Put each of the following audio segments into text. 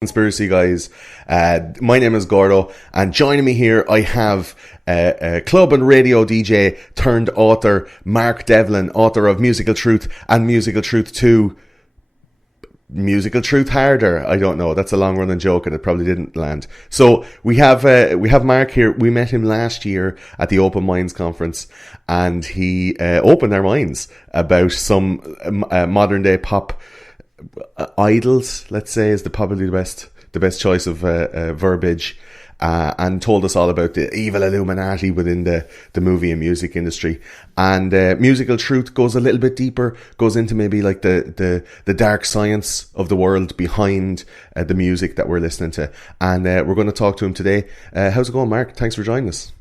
Conspiracy guys. My name is Gordo, and joining me here I have club and radio DJ turned author Mark Devlin, author of Musical Truth and Musical Truth 2. Musical Truth Harder. I don't know. That's a long running joke and it probably didn't land. So we have Mark here. We met him last year at the Open Minds conference, and he opened our minds about some modern day pop idols, let's say, is probably the best choice of verbiage, and told us all about the evil Illuminati within the movie and music industry. And Musical Truth goes a little bit deeper, goes into maybe like the dark science of the world behind the music that we're listening to. And we're going to talk to him today. How's it going, Mark? Thanks for joining us.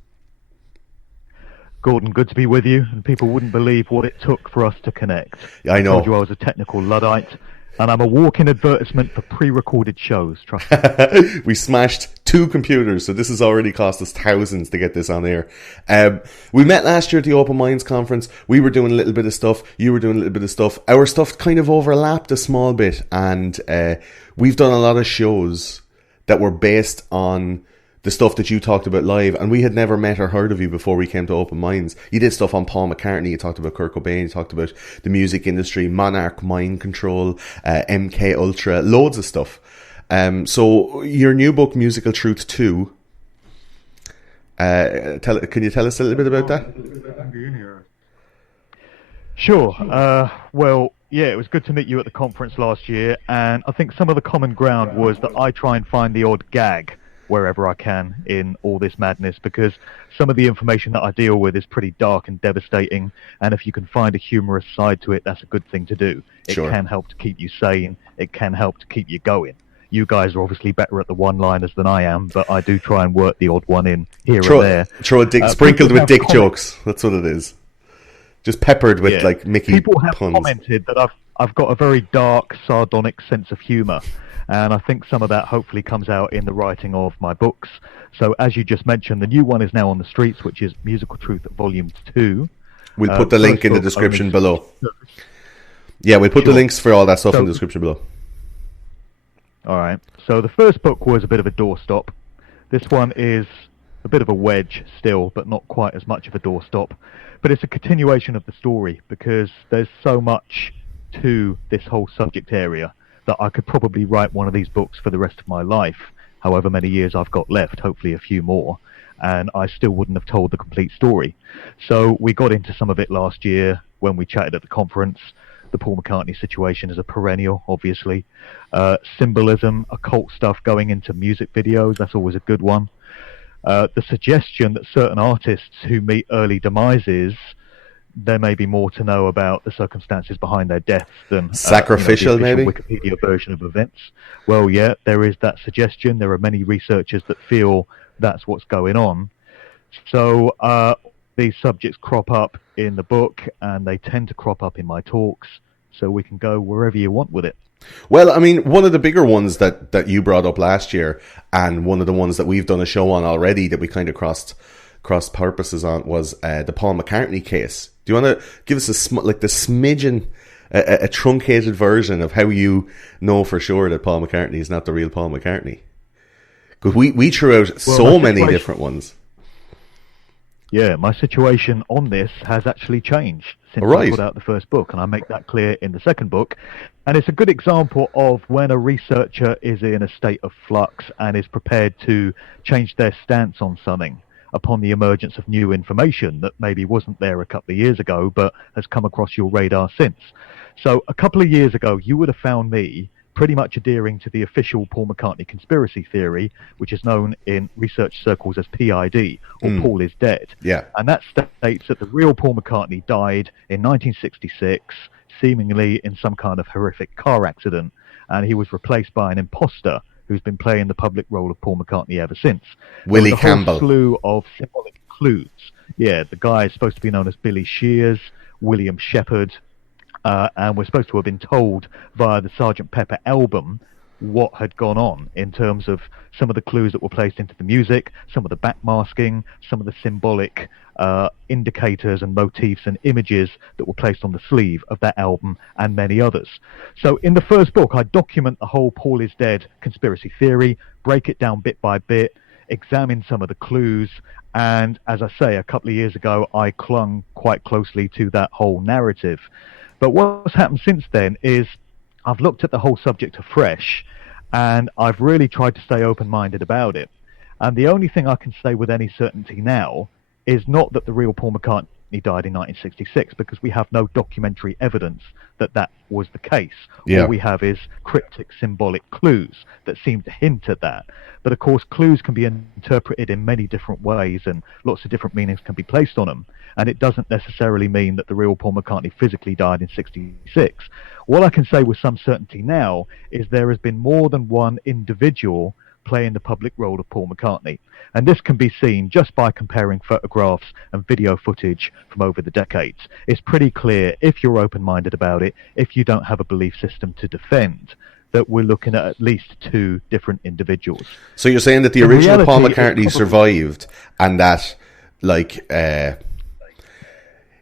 Gordon, good to be with you. And people wouldn't believe what it took for us to connect. I know. I told you I was a technical Luddite. And I'm a walking advertisement for pre-recorded shows, trust me. We smashed 2 computers, so this has already cost us thousands to get this on air. We met last year at the Open Minds conference. We were doing a little bit of stuff. You were doing a little bit of stuff. Our stuff kind of overlapped a small bit, and we've done a lot of shows that were based on the stuff that you talked about live, and we had never met or heard of you before we came to Open Minds. You did stuff on Paul McCartney, you talked about Kurt Cobain, you talked about the music industry, Monarch, Mind Control, MK Ultra, loads of stuff. So your new book, Musical Truth 2, can you tell us a little bit about that? Sure. Well, yeah, it was good to meet you at the conference last year, and I think some of the common ground was that I try and find the odd gag wherever I can in all this madness, because some of the information that I deal with is pretty dark and devastating, and if you can find a humorous side to it, that's a good thing to do. It can help to keep you sane, it can help to keep you going. You guys are obviously better at the one-liners than I am, but I do try and work the odd one in here and there. Sprinkled with dick jokes, that's what it is. Just peppered with like Mickey puns. People have commented that I've got a very dark, sardonic sense of humour. And I think some of that hopefully comes out in the writing of my books. So as you just mentioned, the new one is now on the streets, which is Musical Truth Volume 2. We'll put the link in the description below. Yeah, we'll put the links for all that stuff in the description below. All right. So the first book was a bit of a doorstop. This one is a bit of a wedge still, but not quite as much of a doorstop. But it's a continuation of the story, because there's so much to this whole subject area that I could probably write one of these books for the rest of my life, however many years I've got left, hopefully a few more, and I still wouldn't have told the complete story. So we got into some of it last year when we chatted at the conference. The Paul McCartney situation is a perennial, obviously. Symbolism, occult stuff going into music videos, that's always a good one. The suggestion that certain artists who meet early demises, there may be more to know about the circumstances behind their deaths than sacrificial, the maybe Wikipedia version of events. Well, yeah, there is that suggestion. There are many researchers that feel that's what's going on. So these subjects crop up in the book, and they tend to crop up in my talks. So we can go wherever you want with it. Well, I mean, one of the bigger ones that you brought up last year, and one of the ones that we've done a show on already that we kind of crossed purposes on, was the Paul McCartney case. Do you want to give us the smidgen, a truncated version of how you know for sure that Paul McCartney is not the real Paul McCartney? Because we threw out so many different ones. Yeah, my situation on this has actually changed since I put out the first book, and I make that clear in the second book. And it's a good example of when a researcher is in a state of flux and is prepared to change their stance on something upon the emergence of new information that maybe wasn't there a couple of years ago but has come across your radar since. So a couple of years ago, you would have found me pretty much adhering to the official Paul McCartney conspiracy theory, which is known in research circles as PID, or Paul is dead. Yeah. And that states that the real Paul McCartney died in 1966, seemingly in some kind of horrific car accident, and he was replaced by an imposter who's been playing the public role of Paul McCartney ever since. Willie Campbell. A whole slew of symbolic clues. Yeah, the guy is supposed to be known as Billy Shears, William Shepherd, and we're supposed to have been told via the Sgt. Pepper album what had gone on in terms of some of the clues that were placed into the music, some of the backmasking, some of the symbolic indicators and motifs and images that were placed on the sleeve of that album, and many others. So in the first book, I document the whole Paul is dead conspiracy theory, break it down bit by bit, examine some of the clues, and as I say, a couple of years ago, I clung quite closely to that whole narrative. But what's happened since then is I've looked at the whole subject afresh, and I've really tried to stay open-minded about it. And the only thing I can say with any certainty now is not that the real Paul McCartney died in 1966, because we have no documentary evidence that that was the case. Yeah. All we have is cryptic symbolic clues that seem to hint at that. But of course, clues can be interpreted in many different ways, and lots of different meanings can be placed on them. And it doesn't necessarily mean that the real Paul McCartney physically died in 66. What I can say with some certainty now is there has been more than one individual playing the public role of Paul McCartney. And this can be seen just by comparing photographs and video footage from over the decades. It's pretty clear, if you're open-minded about it, if you don't have a belief system to defend, that we're looking at least two different individuals. So you're saying that the original Paul McCartney survived, and that, like,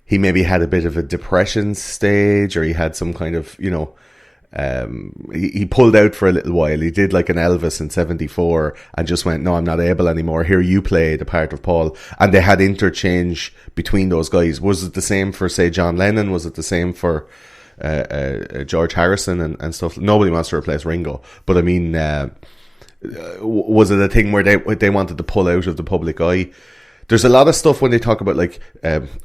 he maybe had a bit of a depression stage, or he had some kind of, you know, he pulled out for a little while. He did like an Elvis in 74 and just went, no, I'm not able anymore. Here you play the part of Paul. And they had interchange between those guys. Was it the same for, say, John Lennon? Was it the same for George Harrison and stuff? Nobody wants to replace Ringo. But I mean, was it a thing where they wanted to pull out of the public eye? There's a lot of stuff when they talk about, like,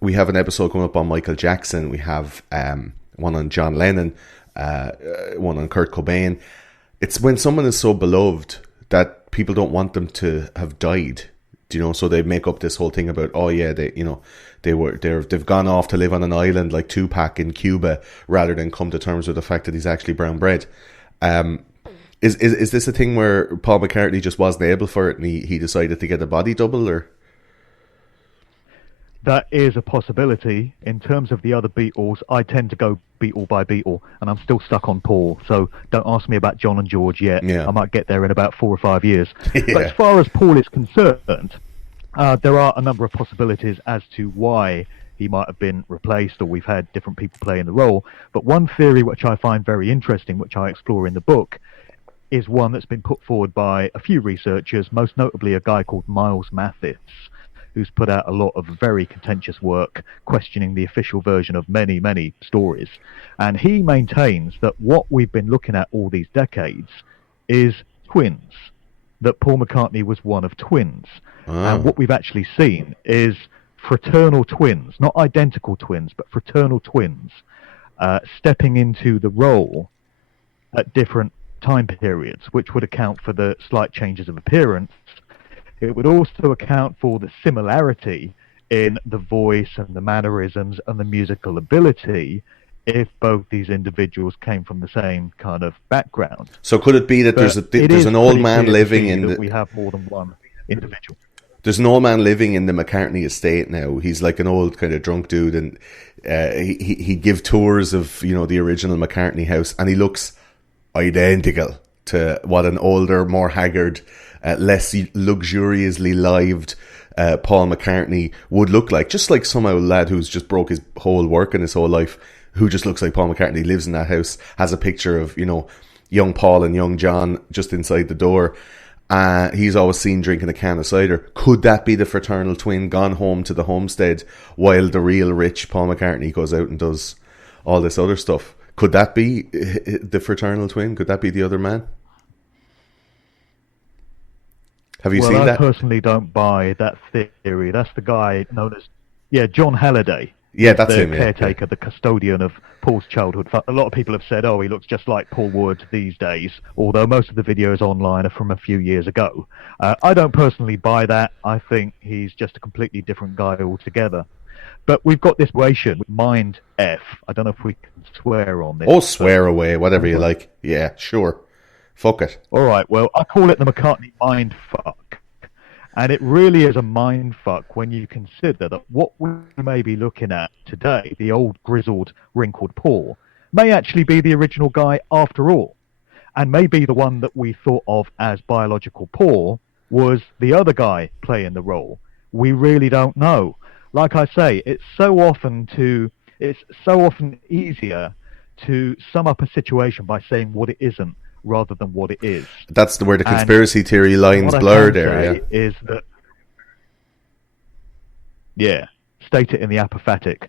we have an episode coming up on Michael Jackson. We have one on John Lennon. One on Kurt Cobain. It's when someone is so beloved that people don't want them to have died, do you know? So they make up this whole thing about, oh yeah, they've gone off to live on an island like Tupac in Cuba, rather than come to terms with the fact that he's actually brown bread. Is this a thing where Paul McCartney just wasn't able for it and he decided to get a body double, or? That is a possibility. In terms of the other Beatles, I tend to go Beatle by Beatle, and I'm still stuck on Paul, so don't ask me about John and George yet. Yeah. I might get there in about 4 or 5 years. Yeah. But as far as Paul is concerned, there are a number of possibilities as to why he might have been replaced, or we've had different people playing the role. But one theory which I find very interesting, which I explore in the book, is one that's been put forward by a few researchers, most notably a guy called Miles Mathis, who's put out a lot of very contentious work questioning the official version of many, many stories. And he maintains that what we've been looking at all these decades is twins, that Paul McCartney was one of twins. Oh. And what we've actually seen is fraternal twins, not identical twins, but fraternal twins, stepping into the role at different time periods, which would account for the slight changes of appearance. It would also account for the similarity in the voice and the mannerisms and the musical ability if both these individuals came from the same kind of background. So could it be that there's an old man living in the... We have more than one individual. There's an old man living in the McCartney estate now. He's like an old kind of drunk dude, and he give tours of, you know, the original McCartney house, and he looks identical to what an older, more haggard, less luxuriously lived Paul McCartney would look like. Just like somehow a lad who's just broke his whole work in his whole life, who just looks like Paul McCartney, lives in that house, has a picture of, you know, young Paul and young John just inside the door. He's always seen drinking a can of cider. Could that be the fraternal twin gone home to the homestead while the real rich Paul McCartney goes out and does all this other stuff? Could that be the fraternal twin? Could that be the other man? Have you seen that? I personally don't buy that theory. That's the guy known as, John Halliday. Yeah, that's the him. Caretaker, the custodian of Paul's childhood. A lot of people have said, oh, he looks just like Paul Wood these days, although most of the videos online are from a few years ago. I don't personally buy that. I think he's just a completely different guy altogether. But we've got this situation with Mind F. I don't know if we can swear on this. Oh, swear away, whatever you like. Yeah, sure. Fuck it. All right, well, I call it the McCartney mindfuck. And it really is a mindfuck when you consider that what we may be looking at today, the old grizzled, wrinkled Paul, may actually be the original guy after all. And maybe the one that we thought of as biological Paul was the other guy playing the role. We really don't know. Like I say, it's so often easier to sum up a situation by saying what it isn't rather than what it is. That's where the conspiracy theory lines blur there, yeah. Is that, yeah, state it in the apathetic.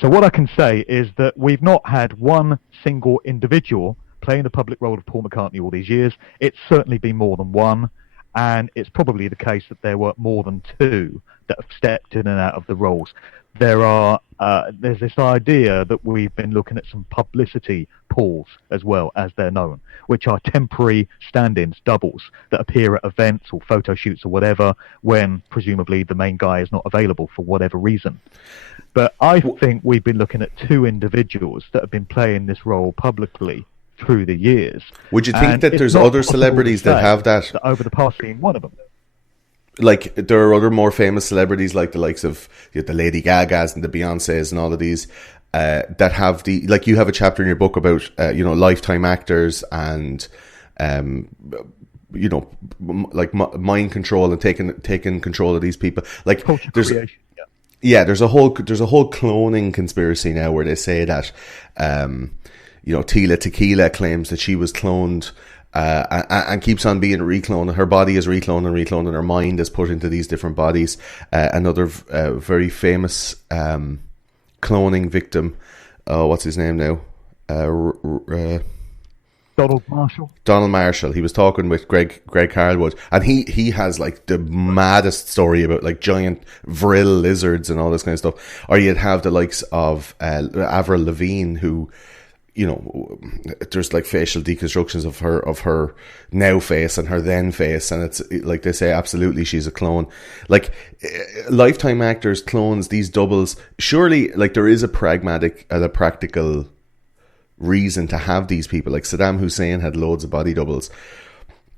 So what I can say is that we've not had one single individual playing the public role of Paul McCartney all these years. It's certainly been more than one, and it's probably the case that there were more than two that have stepped in and out of the roles. There's this idea that we've been looking at some publicity Pauls as well, as they're known, which are temporary stand-ins, doubles, that appear at events or photo shoots or whatever when presumably the main guy is not available for whatever reason. But I think we've been looking at two individuals that have been playing this role publicly through the years. Would you think that there's other celebrities that have that? Over the past, being one of them. Like, there are other more famous celebrities, like the likes of the Lady Gagas and the Beyoncés and all of these, that have like, you have a chapter in your book about, lifetime actors and, like mind control and taking control of these people. Like, there's a whole cloning conspiracy now where they say that, Tila Tequila claims that she was cloned, and keeps on being recloned. Her body is recloned and recloned, and her mind is put into these different bodies. Another very famous cloning victim, what's his name now? Donald Marshall. Donald Marshall. He was talking with Greg Carlwood, and he has like the maddest story about like giant vril lizards and all this kind of stuff. Or you'd have the likes of Avril Lavigne, who, there's like facial deconstructions of her now face and her then face, and it's like they say absolutely she's a clone. Like, lifetime actors, clones, these doubles, surely like there is a practical reason to have these people. Like Saddam Hussein had loads of body doubles.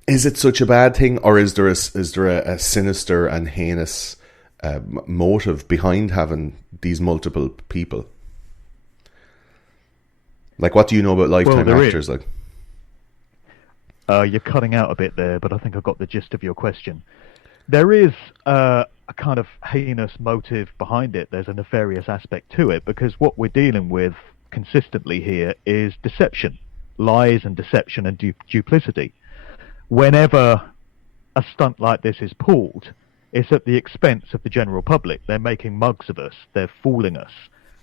Is it such a bad thing, or is there a sinister and heinous motive behind having these multiple people? Like, what do you know about lifetime actors? Like, you're cutting out a bit there, but I think I got the gist of your question. There is a kind of heinous motive behind it. There's a nefarious aspect to it, because what we're dealing with consistently here is deception, lies and deception and duplicity. Whenever a stunt like this is pulled, it's at the expense of the general public. They're making mugs of us. They're fooling us.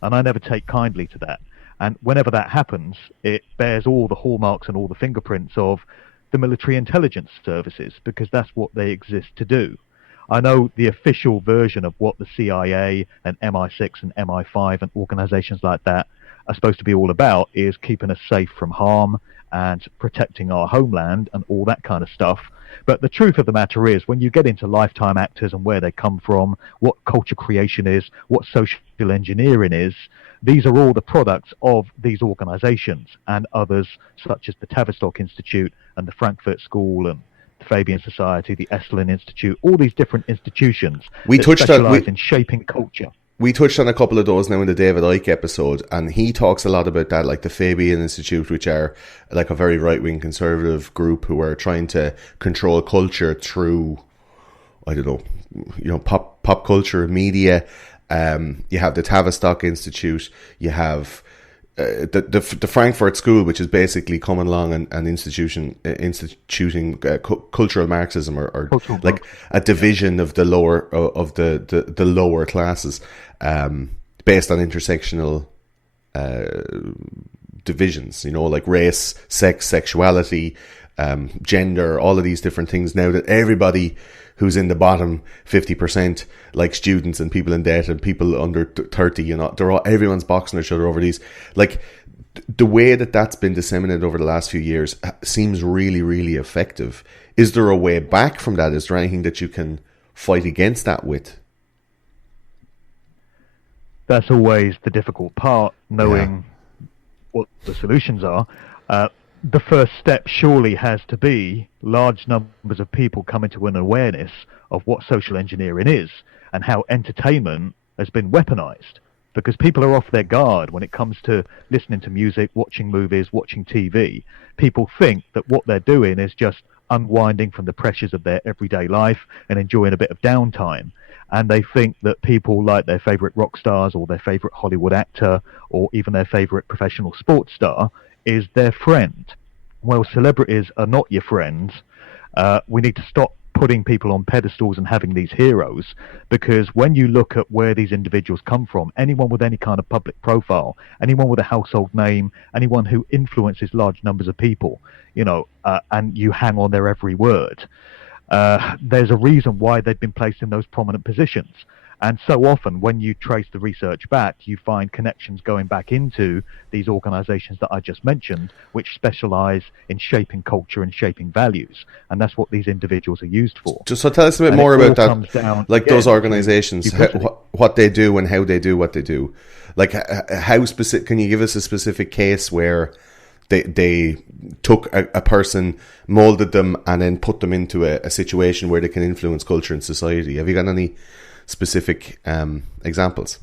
And I never take kindly to that. And whenever that happens, it bears all the hallmarks and all the fingerprints of the military intelligence services, because that's what they exist to do. I know the official version of what the CIA and MI6 and MI5 and organizations like that are supposed to be all about is keeping us safe from harm and protecting our homeland and all that kind of stuff. But the truth of the matter is, when you get into lifetime actors and where they come from, what culture creation is, what social engineering is, these are all the products of these organizations and others, such as the Tavistock Institute and the Frankfurt School and the Fabian Society, the Esalen Institute, all these different institutions that specialize in shaping culture. We touched on a couple of those now in the David Icke episode, and he talks a lot about that, like the Fabian Institute, which are like a very right-wing conservative group who are trying to control culture through, I don't know, pop culture, media. You have the Tavistock Institute, you have the Frankfurt School, which is basically coming along and instituting cultural Marxism, or like a division of the lower of the lower classes, based on intersectional divisions, like race, sex, sexuality, gender, all of these different things. Now that everybody who's in the bottom 50%, like students and people in debt and people under 30, everyone's boxing each other over these. Like, the way that that's been disseminated over the last few years seems really, really effective. Is there a way back from that? Is there anything that you can fight against that with? That's always the difficult part, knowing what the solutions are. The first step surely has to be large numbers of people coming to an awareness of what social engineering is and how entertainment has been weaponized. because people are off their guard when it comes to listening to music, watching movies, watching TV. People think that what they're doing is just unwinding from the pressures of their everyday life and enjoying a bit of downtime. And they think that people like their favorite rock stars or their favorite Hollywood actor or even their favorite professional sports star is their friend. Well, celebrities are not your friends. We need to stop putting people on pedestals and having these heroes, because when you look at where these individuals come from, anyone with any kind of public profile, anyone with a household name, anyone who influences large numbers of people, and you hang on their every word, there's a reason why they've been placed in those prominent positions. And so often when you trace the research back, you find connections going back into these organizations that I just mentioned, which specialize in shaping culture and shaping values. And that's what these individuals are used for. So tell us a bit more about that, like those organizations, what they do and how they do what they do. Like how specific, can you give us a specific case where they took a person, molded them, and then put them into a situation where they can influence culture and society? Have you got any specific examples?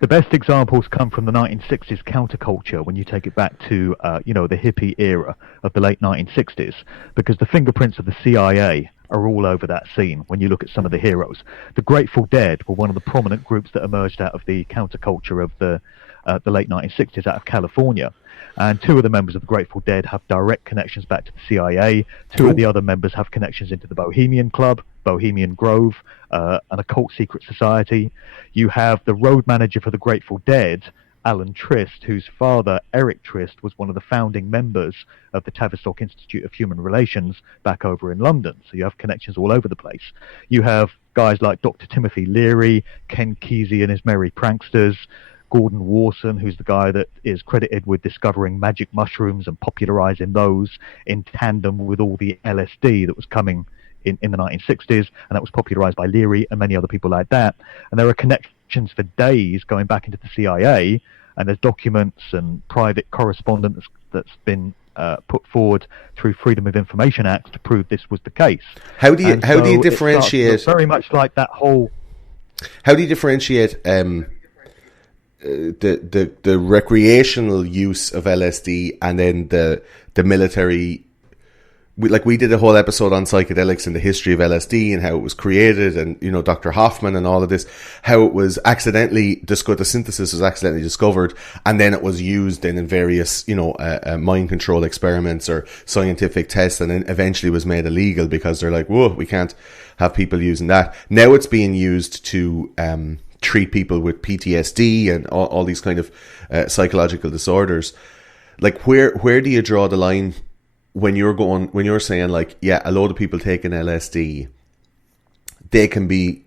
The best examples come from the 1960s counterculture, when you take it back to the hippie era of the late 1960s, because the fingerprints of the CIA are all over that scene when you look at some of the heroes. The Grateful Dead were one of the prominent groups that emerged out of the counterculture of the late 1960s out of California. And two of the members of the Grateful Dead have direct connections back to the CIA. Two of the other members have connections into the Bohemian Club, Bohemian Grove, an occult secret society. You have the road manager for the Grateful Dead, Alan Trist, whose father, Eric Trist, was one of the founding members of the Tavistock Institute of Human Relations back over in London. So you have connections all over the place. You have guys like Dr. Timothy Leary, Ken Kesey and his Merry Pranksters, Gordon Warson, who's the guy that is credited with discovering magic mushrooms and popularizing those in tandem with all the LSD that was coming in the 1960s, and that was popularized by Leary and many other people like that. And there are connections for days going back into the CIA, and there's documents and private correspondence that's been put forward through Freedom of Information Acts to prove this was the case. How do you differentiate? Very much like that whole. How do you differentiate the recreational use of LSD and then the military? We did a whole episode on psychedelics and the history of LSD and how it was created, and Dr. Hoffman and all of this, how it was accidentally the synthesis was accidentally discovered, and then it was used in various mind control experiments or scientific tests, and then eventually was made illegal because they're like, whoa, we can't have people using that. Now it's being used to treat people with PTSD and all these kind of psychological disorders. Like where do you draw the line when you're saying like, yeah, a load of people taking LSD, they can be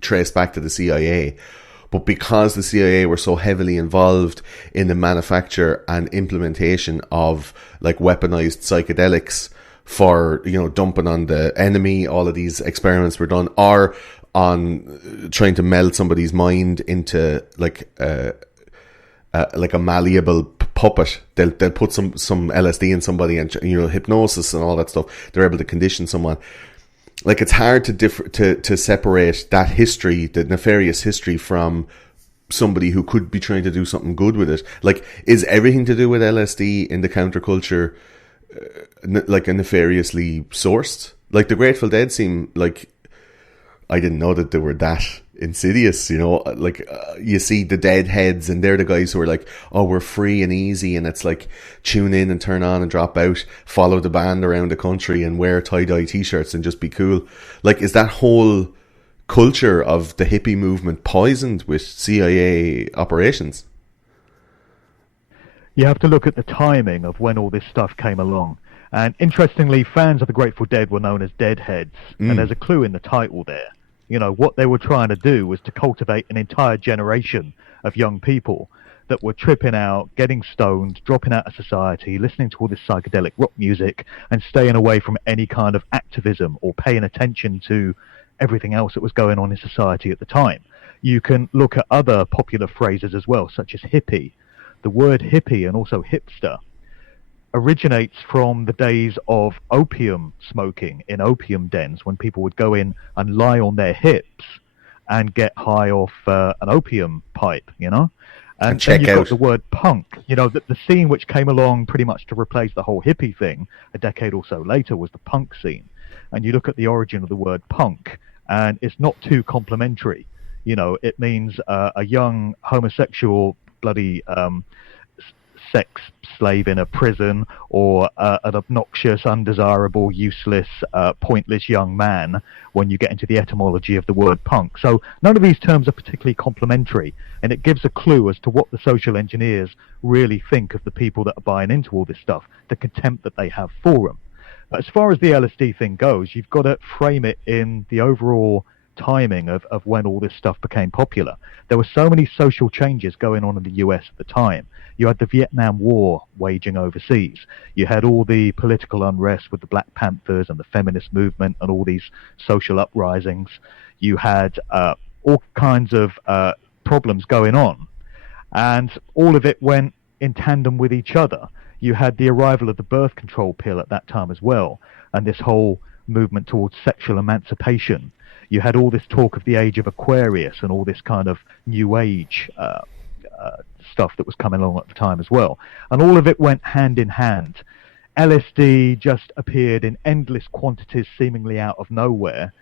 traced back to the CIA, but because the CIA were so heavily involved in the manufacture and implementation of like weaponized psychedelics for dumping on the enemy, all of these experiments were done, or on trying to meld somebody's mind into like a malleable puppet. They'll put some LSD in somebody, and hypnosis and all that stuff. They're able to condition someone. Like it's hard to separate that history, the nefarious history, from somebody who could be trying to do something good with it. Like, is everything to do with LSD in the counterculture like a nefariously sourced? Like the Grateful Dead seem like, I didn't know that they were that insidious, you see the Deadheads, and they're the guys who are like, oh, we're free and easy, and it's like tune in and turn on and drop out, follow the band around the country and wear tie-dye t-shirts and just be cool. Like, is that whole culture of the hippie movement poisoned with CIA operations? You have to look at the timing of when all this stuff came along. And interestingly, fans of the Grateful Dead were known as Deadheads, and there's a clue in the title there. What they were trying to do was to cultivate an entire generation of young people that were tripping out, getting stoned, dropping out of society, listening to all this psychedelic rock music, and staying away from any kind of activism or paying attention to everything else that was going on in society at the time. You can look at other popular phrases as well, such as hippie. The word hippie and also hipster originates from the days of opium smoking in opium dens, when people would go in and lie on their hips and get high off an opium pipe, you know? And check then you've out. got the word punk. You know, the scene which came along pretty much to replace the whole hippie thing a decade or so later was the punk scene. And you look at the origin of the word punk, and it's not too complimentary. You know, it means a young homosexual bloody sex slave in a prison, or an obnoxious, undesirable, useless, pointless young man when you get into the etymology of the word punk. So none of these terms are particularly complimentary, and it gives a clue as to what the social engineers really think of the people that are buying into all this stuff, the contempt that they have for them. But as far as the LSD thing goes, you've got to frame it in the overall timing of when all this stuff became popular. There were so many social changes going on in the US at the time. You had the Vietnam War waging overseas. You had all the political unrest with the Black Panthers and the feminist movement and all these social uprisings. You had all kinds of problems going on, and all of it went in tandem with each other. You had the arrival of the birth control pill at that time as well, and this whole movement towards sexual emancipation. You had all this talk of the age of Aquarius and all this kind of new age stuff that was coming along at the time as well. And all of it went hand in hand. LSD just appeared in endless quantities seemingly out of nowhere.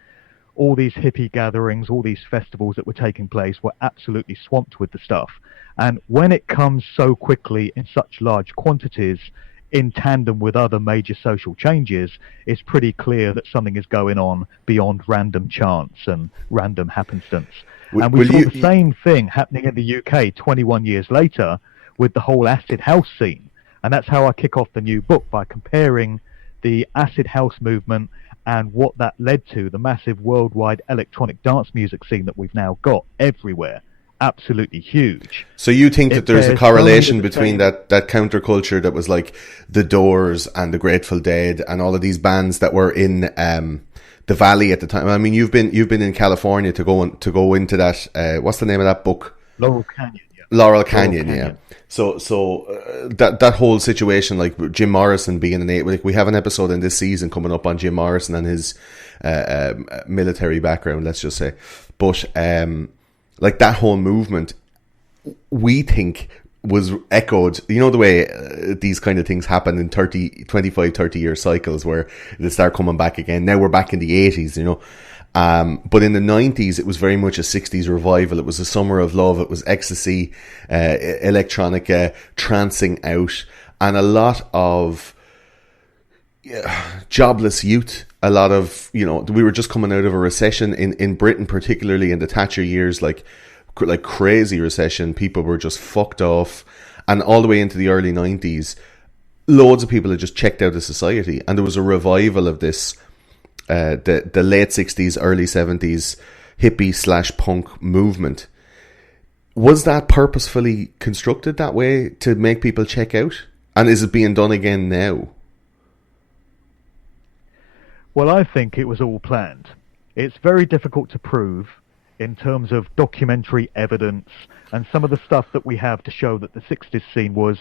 All these hippie gatherings, all these festivals that were taking place were absolutely swamped with the stuff. And when it comes so quickly in such large quantities, in tandem with other major social changes, it's pretty clear that something is going on beyond random chance and random happenstance. And we saw the same thing happening in the UK 21 years later with the whole acid house scene. And that's how I kick off the new book, by comparing the acid house movement and what that led to, the massive worldwide electronic dance music scene that we've now got everywhere. Absolutely huge. So you think that there's a correlation between that counterculture that was like the Doors and the Grateful Dead and all of these bands that were in the Valley at the time? I mean, you've been in California to go into that. What's the name of that book? Laurel Canyon. Yeah. Laurel Canyon. Yeah. So that whole situation, like Jim Morrison being an like, we have an episode in this season coming up on Jim Morrison and his military background, let's just say, but like that whole movement, we think was echoed, you know, the way these kind of things happen in 25, 30 year cycles where they start coming back again. Now we're back in the 80s, you know. But in the 90s, it was very much a 60s revival. It was a summer of love. It was ecstasy, electronica, trancing out, and a lot of jobless youth. A lot of, you know, we were just coming out of a recession in Britain, particularly in the Thatcher years, like crazy recession. People were just fucked off. And all the way into the early 90s, loads of people had just checked out of society. And there was a revival of this, the late 60s, early 70s hippie/punk movement. Was that purposefully constructed that way to make people check out? And is it being done again now? Well, I think it was all planned. It's very difficult to prove in terms of documentary evidence and some of the stuff that we have to show that the 60s scene was,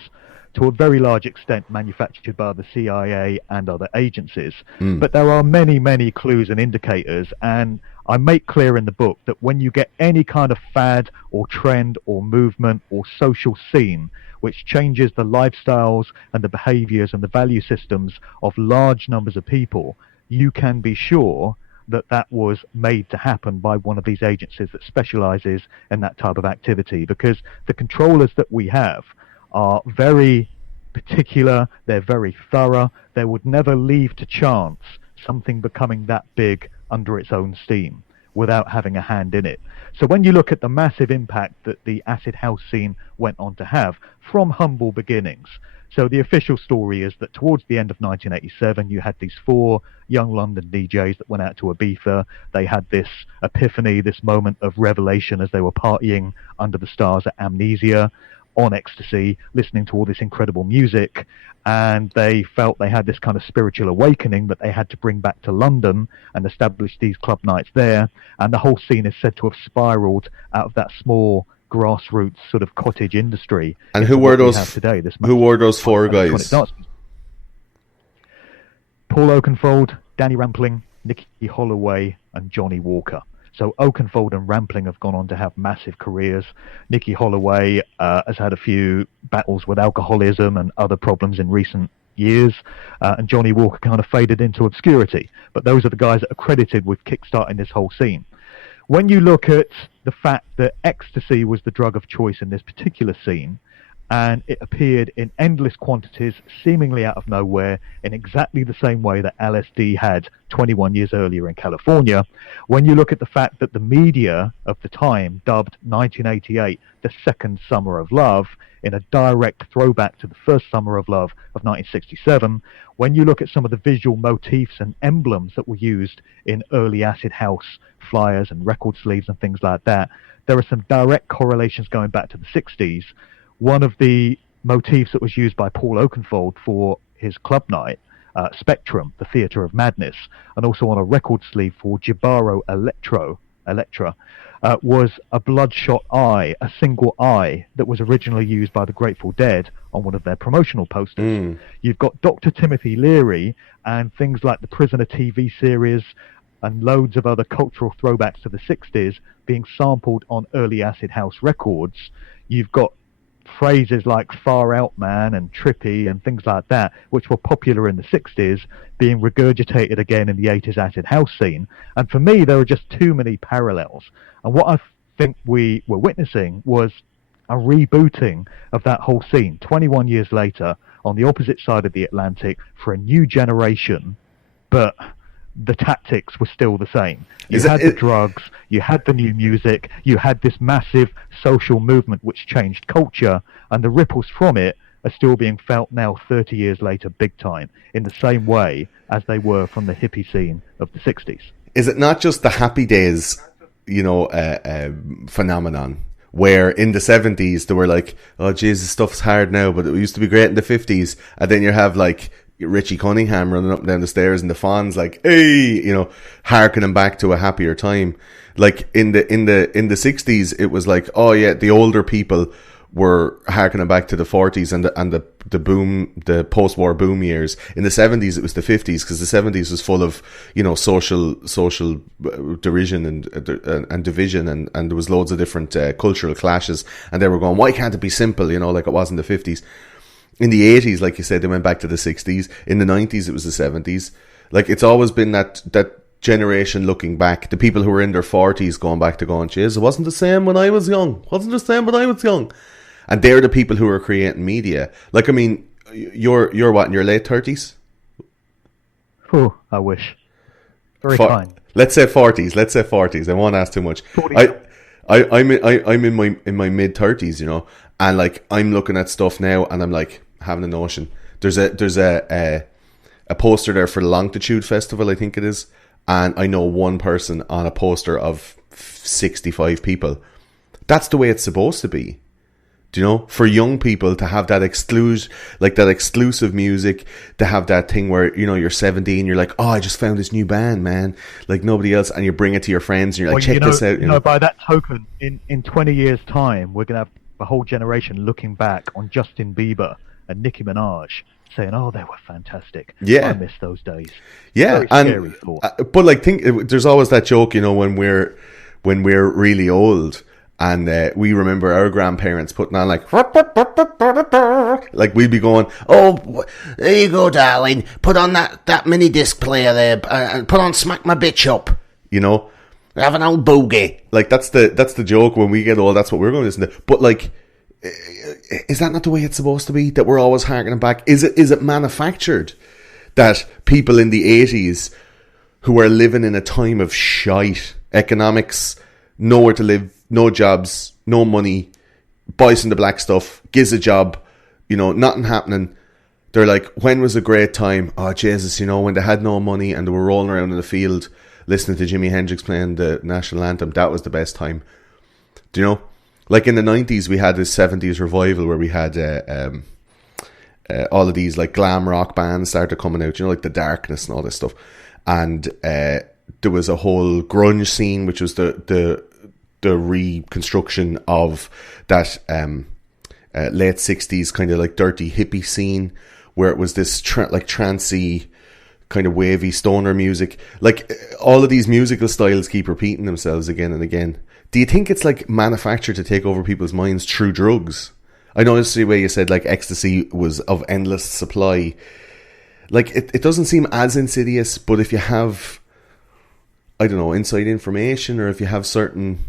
to a very large extent, manufactured by the CIA and other agencies. But there are many, many clues and indicators, and I make clear in the book that when you get any kind of fad or trend or movement or social scene which changes the lifestyles and the behaviors and the value systems of large numbers of people, you can be sure that that was made to happen by one of these agencies that specializes in that type of activity, because the controllers that we have are very particular, they're very thorough, they would never leave to chance something becoming that big under its own steam without having a hand in it. So when you look at the massive impact that the acid house scene went on to have from humble beginnings, so the official story is that towards the end of 1987, you had these 4 young London DJs that went out to Ibiza. They had this epiphany, this moment of revelation as they were partying under the stars at Amnesia, on ecstasy, listening to all this incredible music. And they felt they had this kind of spiritual awakening that they had to bring back to London and establish these club nights there. And the whole scene is said to have spiraled out of that small grassroots sort of cottage industry. And who were those today? Who were those 4 guys? Paul Oakenfold, Danny Rampling, Nicky Holloway, and Johnny Walker. So Oakenfold and Rampling have gone on to have massive careers. Nicky Holloway has had a few battles with alcoholism and other problems in recent years, and Johnny Walker kind of faded into obscurity. But those are the guys that are credited with kickstarting this whole scene. When you look at the fact that ecstasy was the drug of choice in this particular scene, and it appeared in endless quantities, seemingly out of nowhere, in exactly the same way that LSD had 21 years earlier in California. When you look at the fact that the media of the time dubbed 1988 the second summer of love, in a direct throwback to the first summer of love of 1967, when you look at some of the visual motifs and emblems that were used in early acid house flyers and record sleeves and things like that, there are some direct correlations going back to the 60s. One of the motifs that was used by Paul Oakenfold for his club night, Spectrum, the Theatre of Madness, and also on a record sleeve for Jibaro Electra, was a bloodshot eye, a single eye, that was originally used by the Grateful Dead on one of their promotional posters. You've got Dr. Timothy Leary and things like the Prisoner TV series and loads of other cultural throwbacks to the 60s being sampled on early acid house records. You've got phrases like far out man and trippy and things like that, which were popular in the 60s, being regurgitated again in the 80s acid house scene. And for me, there were just too many parallels. And what I think we were witnessing was a rebooting of that whole scene 21 years later on the opposite side of the Atlantic for a new generation, but the tactics were still the same. You had the drugs, you had the new music, you had this massive social movement which changed culture, and the ripples from it are still being felt now 30 years later big time, in the same way as they were from the hippie scene of the 60s. Is it not just the Happy Days, phenomenon, where in the 70s they were like, oh Jesus, stuff's hard now, but it used to be great in the 50s, and then you have like Richie Cunningham running up and down the stairs and the Fonz like, hey, harkening back to a happier time. Like in the 60s, it was like, oh yeah, the older people were harkening back to the 40s and the boom, the post-war boom years. In the 70s, it was the 50s, because the 70s was full of, social derision and division, and there was loads of different cultural clashes, and they were going, why can't it be simple, like it was in the 50s. In the 80s, like you said, they went back to the 60s. In the 90s, it was the 70s. Like, it's always been that generation looking back. The people who were in their 40s going back to going, jeez, it wasn't the same when I was young. And they're the people who are creating media. Like, I mean, you're what, in your late 30s? Oh, I wish. Very kind. Let's say 40s. I won't ask too much. I'm in my mid 30s, and like I'm looking at stuff now, and I'm like having a notion. There's a poster there for the Longitude Festival, I think it is, and I know one person on a poster of 65 people. That's the way it's supposed to be. Do you know? For young people to have that exclusive music, to have that thing where, you're 17, you're like, oh, I just found this new band, man. Like nobody else. And you bring it to your friends and you're like, check this out. By that token, in 20 years' time, we're going to have a whole generation looking back on Justin Bieber and Nicki Minaj saying, oh, they were fantastic. Yeah. I miss those days. Yeah. Very scary thought. But like, there's always that joke, when we're really old, and we remember our grandparents putting on like we'd be going, oh, there you go, darling, put on that mini disc player there, and put on Smack My Bitch Up, have an old boogie. Like that's the joke. When we get old, that's what we're going to listen to. But like, is that not the way it's supposed to be? That we're always harkening back? Is it manufactured that people in the 80s who are living in a time of shite economics, nowhere to live, no jobs, no money, boys in the black stuff, gives a job, nothing happening. They're like, when was a great time? Oh, Jesus, when they had no money and they were rolling around in the field listening to Jimi Hendrix playing the national anthem, that was the best time. Do you know? Like in the 90s, we had this 70s revival where we had all of these like glam rock bands started coming out, like The Darkness and all this stuff. And there was a whole grunge scene, which was the reconstruction of that late 60s kind of like dirty hippie scene, where it was this trancey kind of wavy stoner music. Like, all of these musical styles keep repeating themselves again and again. Do you think it's like manufactured to take over people's minds through drugs? I noticed the way you said like ecstasy was of endless supply. Like, it doesn't seem as insidious, but if you have, I don't know, inside information, or if you have certain.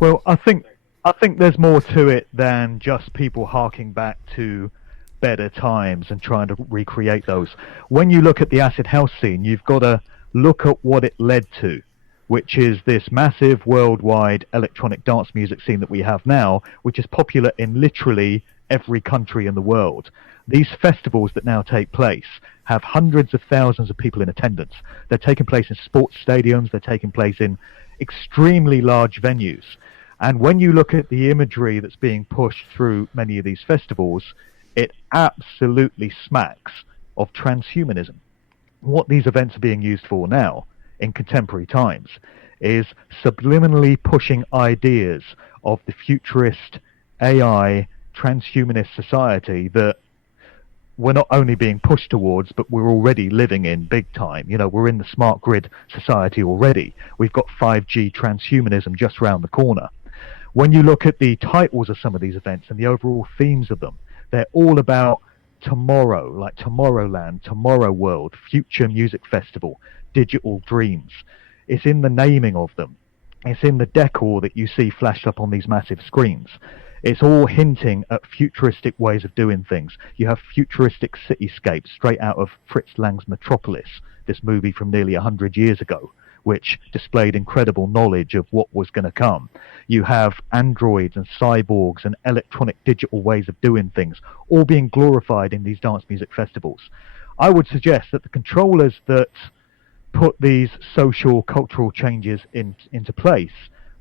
Well, I think there's more to it than just people harking back to better times and trying to recreate those. When you look at the acid house scene, you've got to look at what it led to, which is this massive worldwide electronic dance music scene that we have now, which is popular in literally every country in the world. These festivals that now take place have hundreds of thousands of people in attendance. They're taking place in sports stadiums, they're taking place in extremely large venues. And when you look at the imagery that's being pushed through many of these festivals, it absolutely smacks of transhumanism. What these events are being used for now, in contemporary times, is subliminally pushing ideas of the futurist AI transhumanist society that we're not only being pushed towards, but we're already living in big time. You know, we're in the smart grid society already. We've got 5G transhumanism just round the corner. When you look at the titles of some of these events and the overall themes of them, they're all about tomorrow, like Tomorrowland, Tomorrow World, Future Music Festival, Digital Dreams. It's in the naming of them. It's in the decor that you see flashed up on these massive screens. It's all hinting at futuristic ways of doing things. You have futuristic cityscapes straight out of Fritz Lang's Metropolis, this movie from nearly 100 years ago, which displayed incredible knowledge of what was going to come. You have androids and cyborgs and electronic digital ways of doing things, all being glorified in these dance music festivals. I would suggest that the controllers that put these social, cultural changes into place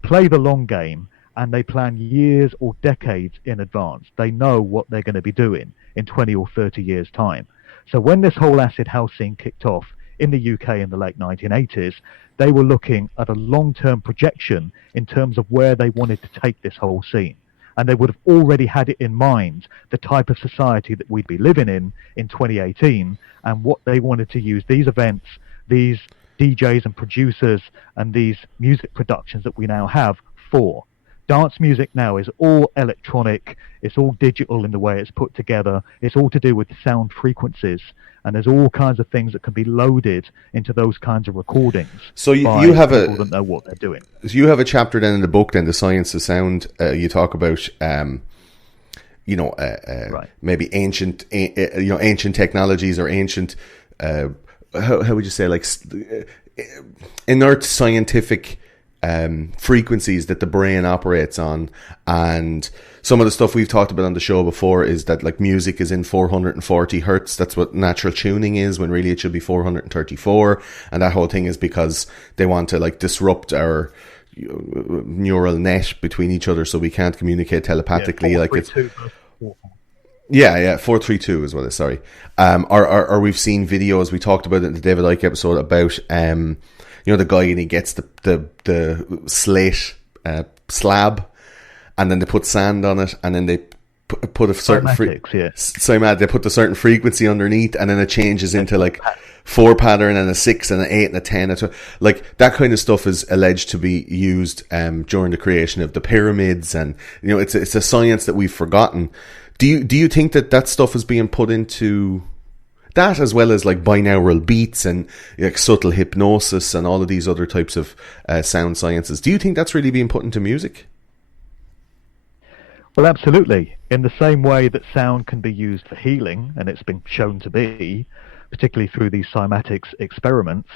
play the long game, and they plan years or decades in advance. They know what they're going to be doing in 20 or 30 years' time. So when this whole acid house scene kicked off in the UK in the late 1980s, they were looking at a long-term projection in terms of where they wanted to take this whole scene. And they would have already had it in mind, the type of society that we'd be living in 2018, and what they wanted to use these events, these DJs and producers, and these music productions that we now have for. Dance music now is all electronic, it's all digital in the way it's put together, it's all to do with sound frequencies, and there's all kinds of things that can be loaded into those kinds of recordings. So you have people that know what they're doing. So you have a chapter then in the book, then, The Science of Sound. You talk about, right. Maybe ancient technologies, or ancient, how would you say, like inert scientific frequencies that the brain operates on. And some of the stuff we've talked about on the show before is that like music is in 440 hertz. That's what natural tuning is, when really it should be 434. And that whole thing is because they want to like disrupt our neural net between each other, so we can't communicate telepathically. Yeah, like it's 432 is what it's, sorry. Or we've seen videos, we talked about it in the David Icke episode about the guy, and he gets the slate slab, and then they put sand on it, and then they put a certain they put the certain frequency underneath, and then it changes into like 4 pattern and a 6 and an 8 and a 10 and 12. Like that kind of stuff is alleged to be used during the creation of the pyramids, and it's a science that we've forgotten. Do you think that stuff is being put into that, as well as like binaural beats and like subtle hypnosis and all of these other types of sound sciences? Do you think that's really being put into music? Well, absolutely. In the same way that sound can be used for healing, and it's been shown to be, particularly through these cymatics experiments,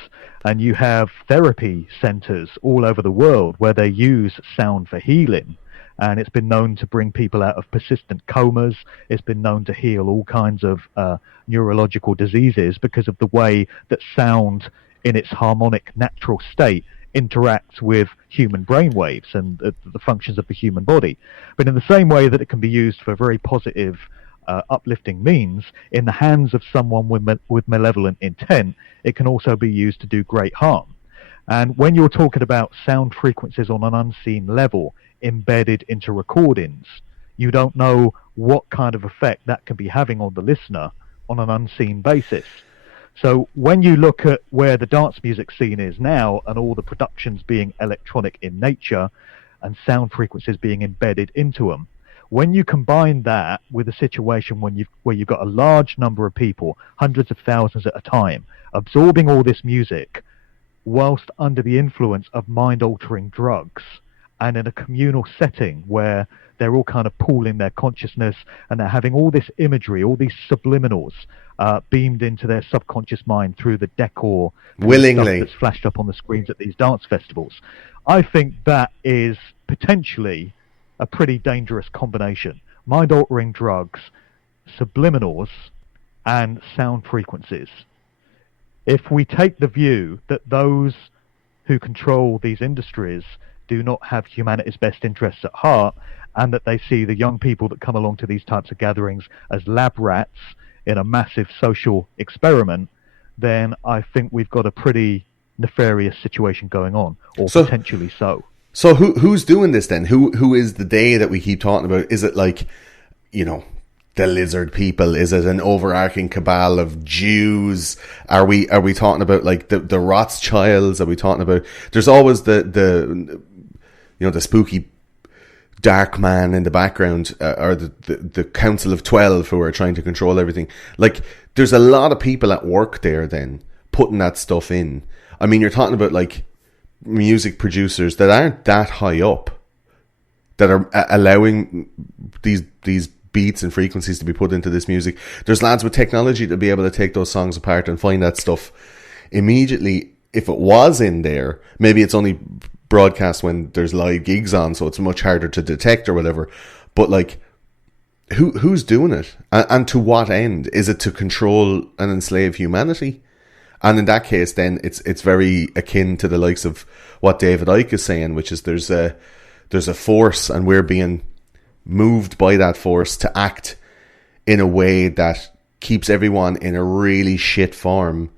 and you have therapy centers all over the world where they use sound for healing. And it's been known to bring people out of persistent comas. It's been known to heal all kinds of neurological diseases because of the way that sound in its harmonic natural state interacts with human brain waves and the functions of the human body. But in the same way that it can be used for very positive, uplifting means, in the hands of someone with malevolent intent, it can also be used to do great harm. And when you're talking about sound frequencies on an unseen level embedded into recordings, you don't know what kind of effect that can be having on the listener on an unseen basis. So when you look at where the dance music scene is now, and all the productions being electronic in nature and sound frequencies being embedded into them, when you combine that with a situation where you've got a large number of people, hundreds of thousands at a time, absorbing all this music whilst under the influence of mind-altering drugs, and in a communal setting where they're all kind of pooling their consciousness, and they're having all this imagery, all these subliminals beamed into their subconscious mind through the decor, willingly, that's flashed up on the screens at these dance festivals. I think that is potentially a pretty dangerous combination. Mind-altering drugs, subliminals, and sound frequencies. If we take the view that those who control these industries do not have humanity's best interests at heart, and that they see the young people that come along to these types of gatherings as lab rats in a massive social experiment, then I think we've got a pretty nefarious situation going on, or potentially so. So who's doing this then? Who is the they that we keep talking about? Is it like, the lizard people? Is it an overarching cabal of Jews? Are we talking about like the Rothschilds? Are we talking about? There's always the spooky dark man in the background, or the Council of 12 who are trying to control everything. Like, there's a lot of people at work there then putting that stuff in. I mean, you're talking about like music producers that aren't that high up, that are allowing these beats and frequencies to be put into this music. There's lads with technology to be able to take those songs apart and find that stuff immediately. If it was in there, maybe it's only broadcast when there's live gigs on, so it's much harder to detect or whatever. But like, who's doing it, and to what end? Is it to control and enslave humanity? And in that case, then it's very akin to the likes of what David Icke is saying, which is there's a force, and we're being moved by that force to act in a way that keeps everyone in a really shit form,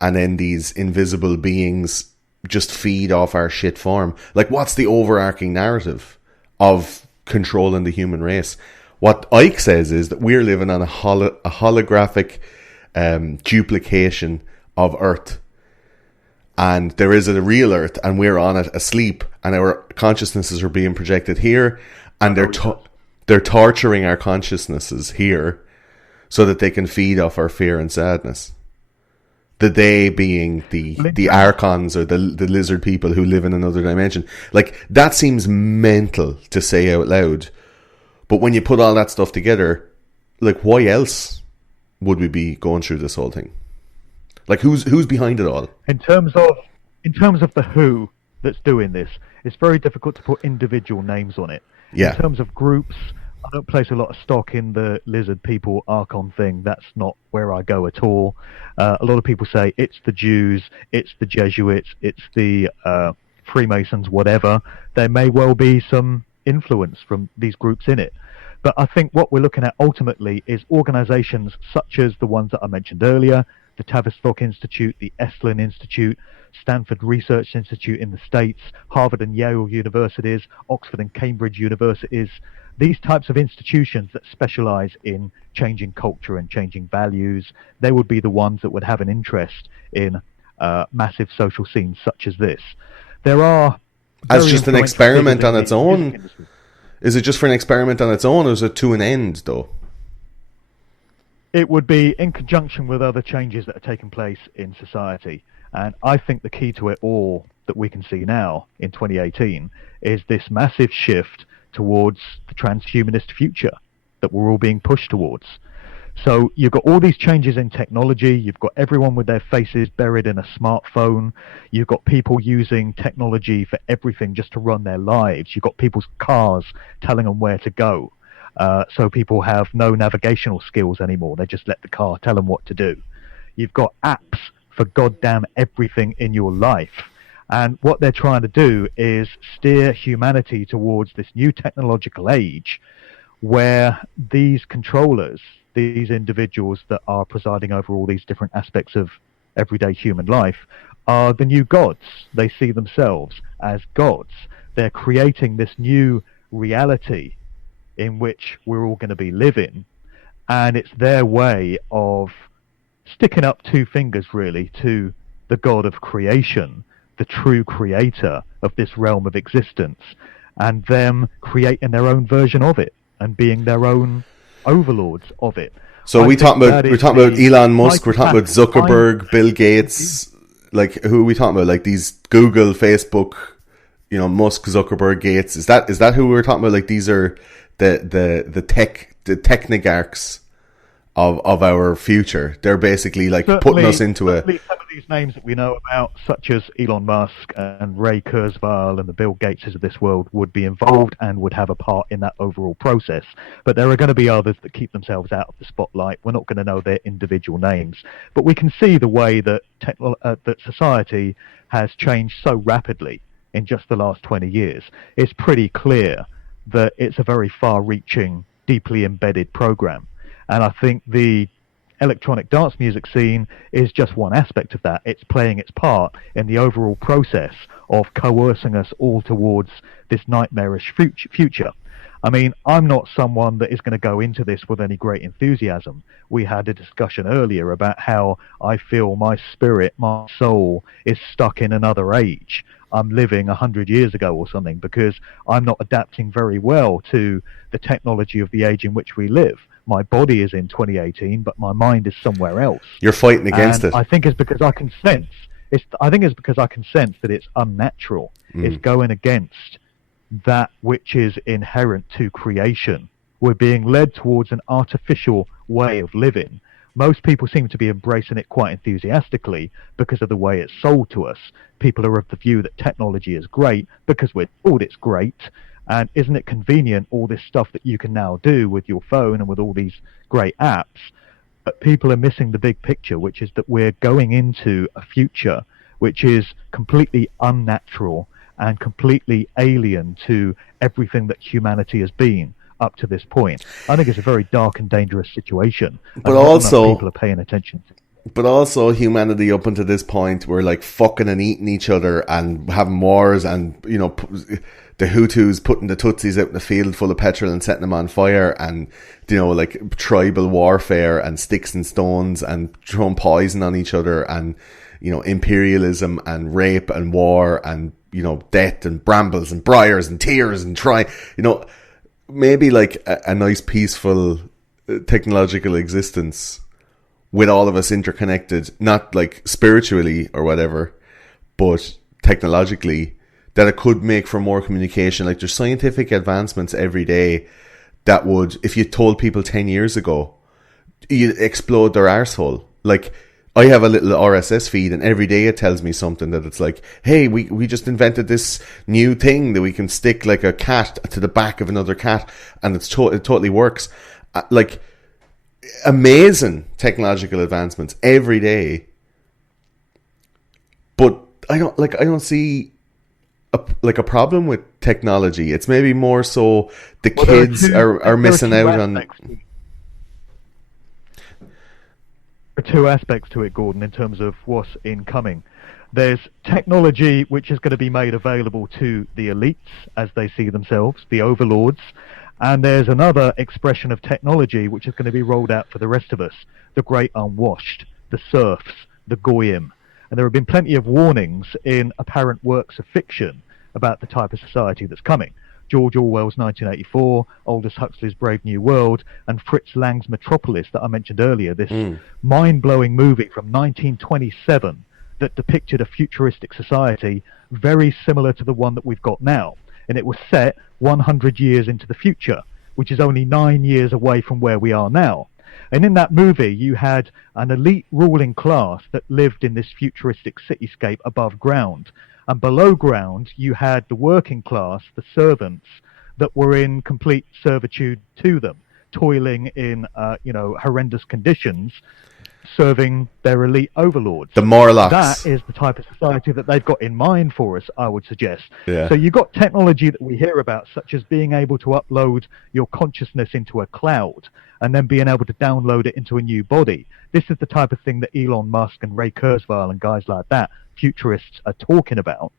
and then these invisible beings just feed off our shit form. Like, what's the overarching narrative of controlling the human race? What Icke says is that we're living on a holographic duplication of Earth, and there is a real Earth, and we're on it asleep, and our consciousnesses are being projected here, and they're torturing our consciousnesses here so that they can feed off our fear and sadness. The they being the archons, or the lizard people who live in another dimension. Like, that seems mental to say out loud, but when you put all that stuff together, like, why else would we be going through this whole thing? Like, who's behind it all? In terms of the who that's doing this, it's very difficult to put individual names on it. Yeah. In terms of groups, I don't place a lot of stock in the lizard people Archon thing. That's not where I go at all. A lot of people say it's the Jews, it's the Jesuits, it's the Freemasons, whatever. There may well be some influence from these groups in it. But I think what we're looking at ultimately is organizations such as the ones that I mentioned earlier, the Tavistock Institute, the Esalen Institute, Stanford Research Institute in the States, Harvard and Yale universities, Oxford and Cambridge universities. These types of institutions that specialize in changing culture and changing values, they would be the ones that would have an interest in massive social scenes such as this. There are... As just an experiment on its own? Is it just for an experiment on its own, or is it to an end, though? It would be in conjunction with other changes that are taking place in society. And I think the key to it all that we can see now in 2018 is this massive shift towards the transhumanist future that we're all being pushed towards. So you've got all these changes in technology. You've got everyone with their faces buried in a smartphone. You've got people using technology for everything just to run their lives. You've got people's cars telling them where to go. So people have no navigational skills anymore. They just let the car tell them what to do. You've got apps for goddamn everything in your life. And what they're trying to do is steer humanity towards this new technological age where these controllers, these individuals that are presiding over all these different aspects of everyday human life, are the new gods. They see themselves as gods. They're creating this new reality in which we're all going to be living. and it's their way of sticking up two fingers, really, to the God of creation, the true creator of this realm of existence, and them creating their own version of it and being their own overlords of it. So we're talking about Elon Musk, we're talking about Zuckerberg, Bill Gates, like who are we talking about? Like these Google, Facebook, you know, Musk, Zuckerberg, Gates. Is that who we're talking about? Like these are the technigarchs of our future. They're basically like putting us into a... Some of these names that we know about, such as Elon Musk and Ray Kurzweil and the Bill Gateses of this world, would be involved and would have a part in that overall process. But there are going to be others that keep themselves out of the spotlight. We're not going to know their individual names. But we can see the way that that society has changed so rapidly in just the last 20 years. It's pretty clear that it's a very far-reaching, deeply embedded program. And I think the electronic dance music scene is just one aspect of that. It's playing its part in the overall process of coercing us all towards this nightmarish future. I mean, I'm not someone that is going to go into this with any great enthusiasm. We had a discussion earlier about how I feel my spirit, my soul, is stuck in another age. I'm living 100 years ago or something, because I'm not adapting very well to the technology of the age in which we live. My body is in 2018, but my mind is somewhere else. You're fighting against it. I think it's because I can sense. That it's unnatural. It's going against that which is inherent to creation. We're being led towards an artificial way of living. Most people seem to be embracing it quite enthusiastically because of the way it's sold to us. People are of the view that technology is great because we're told it's great. And isn't it convenient, all this stuff that you can now do with your phone and with all these great apps? But people are missing the big picture, which is that we're going into a future which is completely unnatural and completely alien to everything that humanity has been up to this point. I think it's a very dark and dangerous situation. But also, people are paying attention to. But also, humanity up until this point, we're like fucking and eating each other and having wars, and you know, the Hutus putting the Tutsis out in the field full of petrol and setting them on fire, and you know, like tribal warfare and sticks and stones and throwing poison on each other, and you know, imperialism and rape and war and you know, death and brambles and briars and tears and you know, maybe like a nice peaceful technological existence with all of us interconnected, not like spiritually or whatever, but technologically, that it could make for more communication. Like there's scientific advancements every day that would, if you told people 10 years ago, you'd explode their arsehole. Like I have a little RSS feed and every day it tells me something that it's like, hey, we just invented this new thing that we can stick like a cat to the back of another cat and it totally works. Like, amazing technological advancements every day, but I don't see a problem with technology. It's maybe more so the kids are missing out on. There are two aspects to it, Gordon, in terms of what's incoming. There's technology which is going to be made available to the elites as they see themselves, the overlords. And there's another expression of technology which is going to be rolled out for the rest of us, the great unwashed, the serfs, the goyim. And there have been plenty of warnings in apparent works of fiction about the type of society that's coming. George Orwell's 1984, Aldous Huxley's Brave New World, and Fritz Lang's Metropolis that I mentioned earlier, this mind-blowing movie from 1927 that depicted a futuristic society very similar to the one that we've got now. And it was set 100 years into the future, which is only 9 years away from where we are now. And in that movie, you had an elite ruling class that lived in this futuristic cityscape above ground. And below ground, you had the working class, the servants, that were in complete servitude to them, toiling in, horrendous conditions, serving their elite overlords. The Morlocks. That is the type of society that they've got in mind for us, I would suggest. Yeah. So you've got technology that we hear about, such as being able to upload your consciousness into a cloud and then being able to download it into a new body. This is the type of thing that Elon Musk and Ray Kurzweil and guys like that, futurists, are talking about.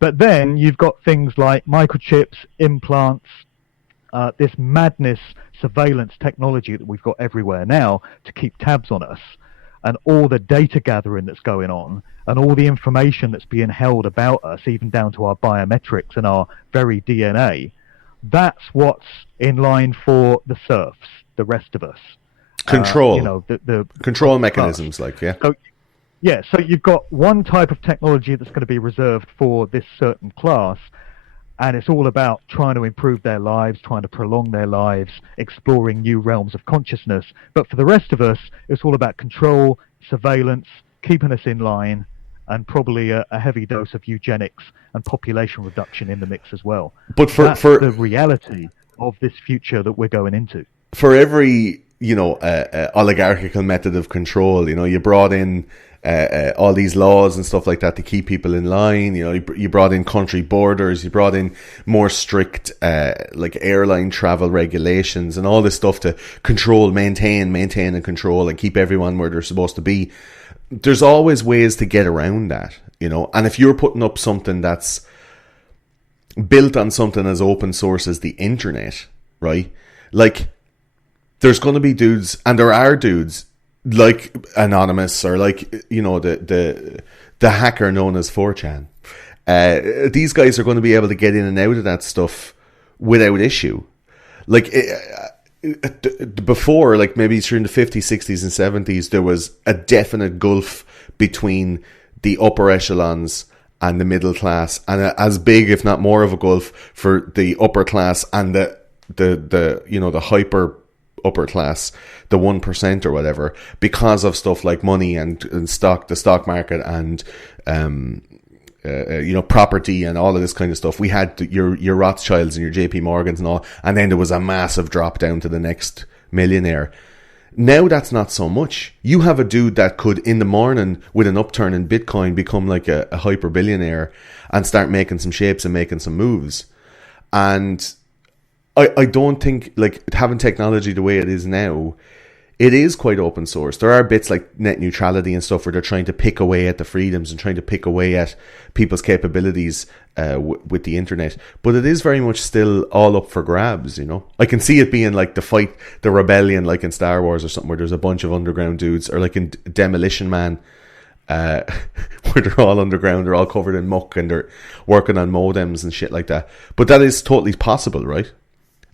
But then you've got things like microchips, implants, this madness surveillance technology that we've got everywhere now to keep tabs on us, and all the data gathering that's going on, and all the information that's being held about us, even down to our biometrics and our very DNA, that's what's in line for the serfs, the rest of us. Control. The control mechanisms, So you've got one type of technology that's going to be reserved for this certain class, and it's all about trying to improve their lives, trying to prolong their lives, exploring new realms of consciousness. But for the rest of us, it's all about control, surveillance, keeping us in line, and probably a heavy dose of eugenics and population reduction in the mix as well. But that's the reality of this future that we're going into. For every oligarchical method of control, you brought in all these laws and stuff like that to keep people in line. You brought in country borders, you brought in more strict like airline travel regulations and all this stuff to control, maintain and control and keep everyone where they're supposed to be. There's always ways to get around that, and if you're putting up something that's built on something as open source as the internet, right? Like, there's going to be dudes, and there are dudes like Anonymous, or like, the hacker known as 4chan. These guys are going to be able to get in and out of that stuff without issue. Like, before, like maybe during the 50s, 60s and 70s, there was a definite gulf between the upper echelons and the middle class, and as big, if not more of a gulf for the upper class and the hyper upper class, the 1% or whatever, because of stuff like money and the stock market and property and all of this kind of stuff. We had your Rothschilds and your JP Morgans and all, and then there was a massive drop down to the next millionaire. Now that's not so much. You have a dude that could, in the morning, with an upturn in Bitcoin, become like a hyper billionaire and start making some shapes and making some moves. And I don't think, like, having technology the way it is now, it is quite open source. There are bits like net neutrality and stuff where they're trying to pick away at the freedoms and trying to pick away at people's capabilities with the internet. But it is very much still all up for grabs, I can see it being like the rebellion, like in Star Wars or something, where there's a bunch of underground dudes, or like in Demolition Man, where they're all underground, they're all covered in muck and they're working on modems and shit like that. But that is totally possible, right?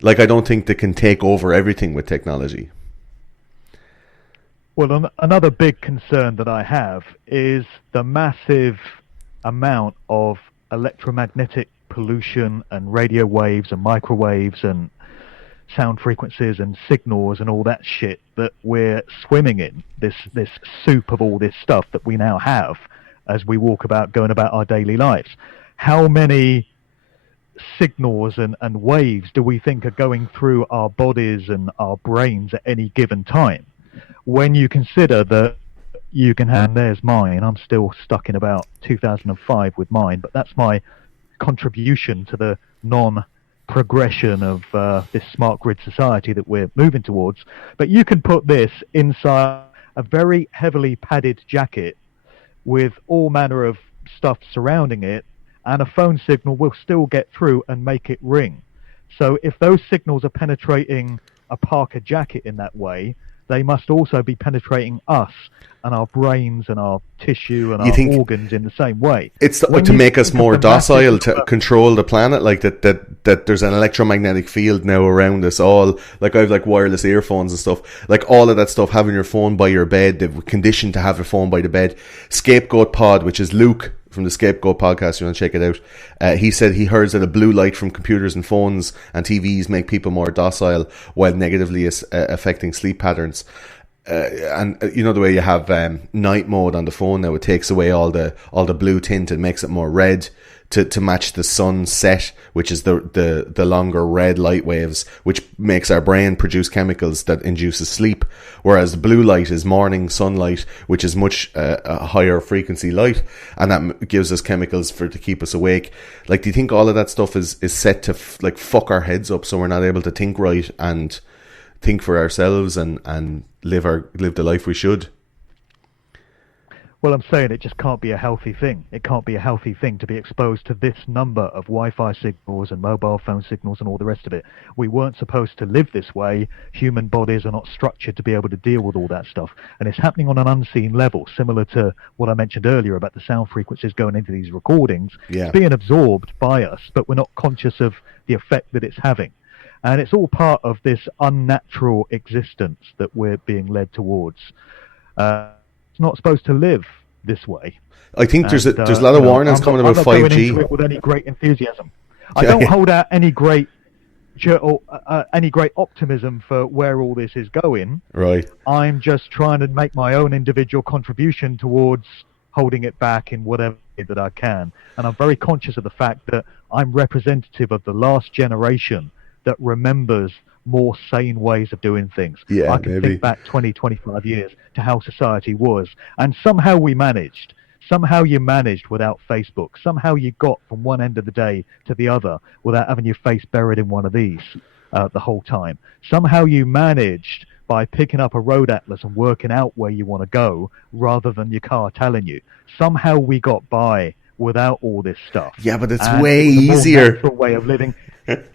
Like, I don't think they can take over everything with technology. Well, another big concern that I have is the massive amount of electromagnetic pollution and radio waves and microwaves and sound frequencies and signals and all that shit that we're swimming in, this soup of all this stuff that we now have as we going about our daily lives. How many signals and waves do we think are going through our bodies and our brains at any given time? When you consider that you can have, there's mine, I'm still stuck in about 2005 with mine, but that's my contribution to the non-progression of this smart grid society that we're moving towards. But you can put this inside a very heavily padded jacket with all manner of stuff surrounding it, and a phone signal will still get through and make it ring. So if those signals are penetrating a Parker jacket in that way, they must also be penetrating us and our brains and our tissue and our organs in the same way. It's to make us more docile, to control the planet, like that there's an electromagnetic field now around us all. Like, I have like wireless earphones and stuff. Like, all of that stuff, having your phone by your bed, they've conditioned to have your phone by the bed. Scapegoat Pod, which is Luke from the Scapegoat podcast, you want to check it out. He said he heard that a blue light from computers and phones and TVs make people more docile while negatively affecting sleep patterns. And the way you have night mode on the phone now, it takes away all the blue tint and makes it more red to match the sunset, which is the longer red light waves, which makes our brain produce chemicals that induces sleep, whereas the blue light is morning sunlight, which is much a higher frequency light, and that gives us chemicals to keep us awake. Like, do you think all of that stuff is set to fuck our heads up so we're not able to think right and think for ourselves and live the life we should? Well, I'm saying it just can't be a healthy thing. It can't be a healthy thing to be exposed to this number of Wi-Fi signals and mobile phone signals and all the rest of it. We weren't supposed to live this way. Human bodies are not structured to be able to deal with all that stuff. And it's happening on an unseen level, similar to what I mentioned earlier about the sound frequencies going into these recordings. Yeah. It's being absorbed by us, but we're not conscious of the effect that it's having. And it's all part of this unnatural existence that we're being led towards. It's not supposed to live this way. I think there's a lot of warnings coming about 5G. I'm not going into it with any great enthusiasm. I don't hold out any great optimism for where all this is going. Right. I'm just trying to make my own individual contribution towards holding it back in whatever way that I can. And I'm very conscious of the fact that I'm representative of the last generation that remembers more sane ways of doing things. Yeah, I can think back 20, 25 years to how society was. And somehow we managed. Somehow you managed without Facebook. Somehow you got from one end of the day to the other without having your face buried in one of these the whole time. Somehow you managed by picking up a road atlas and working out where you want to go rather than your car telling you. Somehow we got by without all this stuff. Yeah, but it's way easier. More natural way of living. It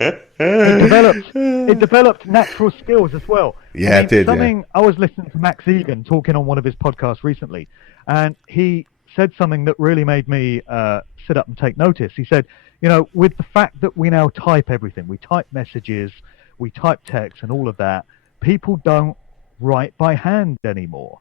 developed natural skills as well. Yeah, it did. I was listening to Max Egan talking on one of his podcasts recently, and he said something that really made me sit up and take notice. He said, with the fact that we now type everything, we type messages, we type text and all of that, people don't write by hand anymore.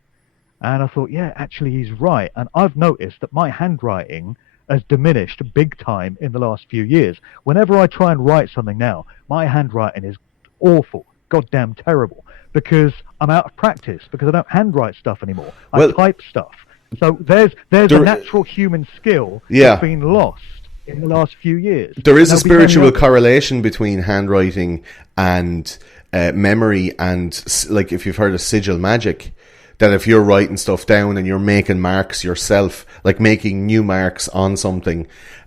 And I thought, yeah, actually he's right. And I've noticed that my handwriting has diminished big time in the last few years. Whenever I try and write something now, my handwriting is awful, goddamn terrible, because I'm out of practice, because I don't handwrite stuff anymore. I type stuff. So there's a natural human skill that's been lost in the last few years. There is a spiritual correlation between handwriting and memory, and like if you've heard of sigil magic, that if you're writing stuff down and you're making marks yourself, like making new marks on something,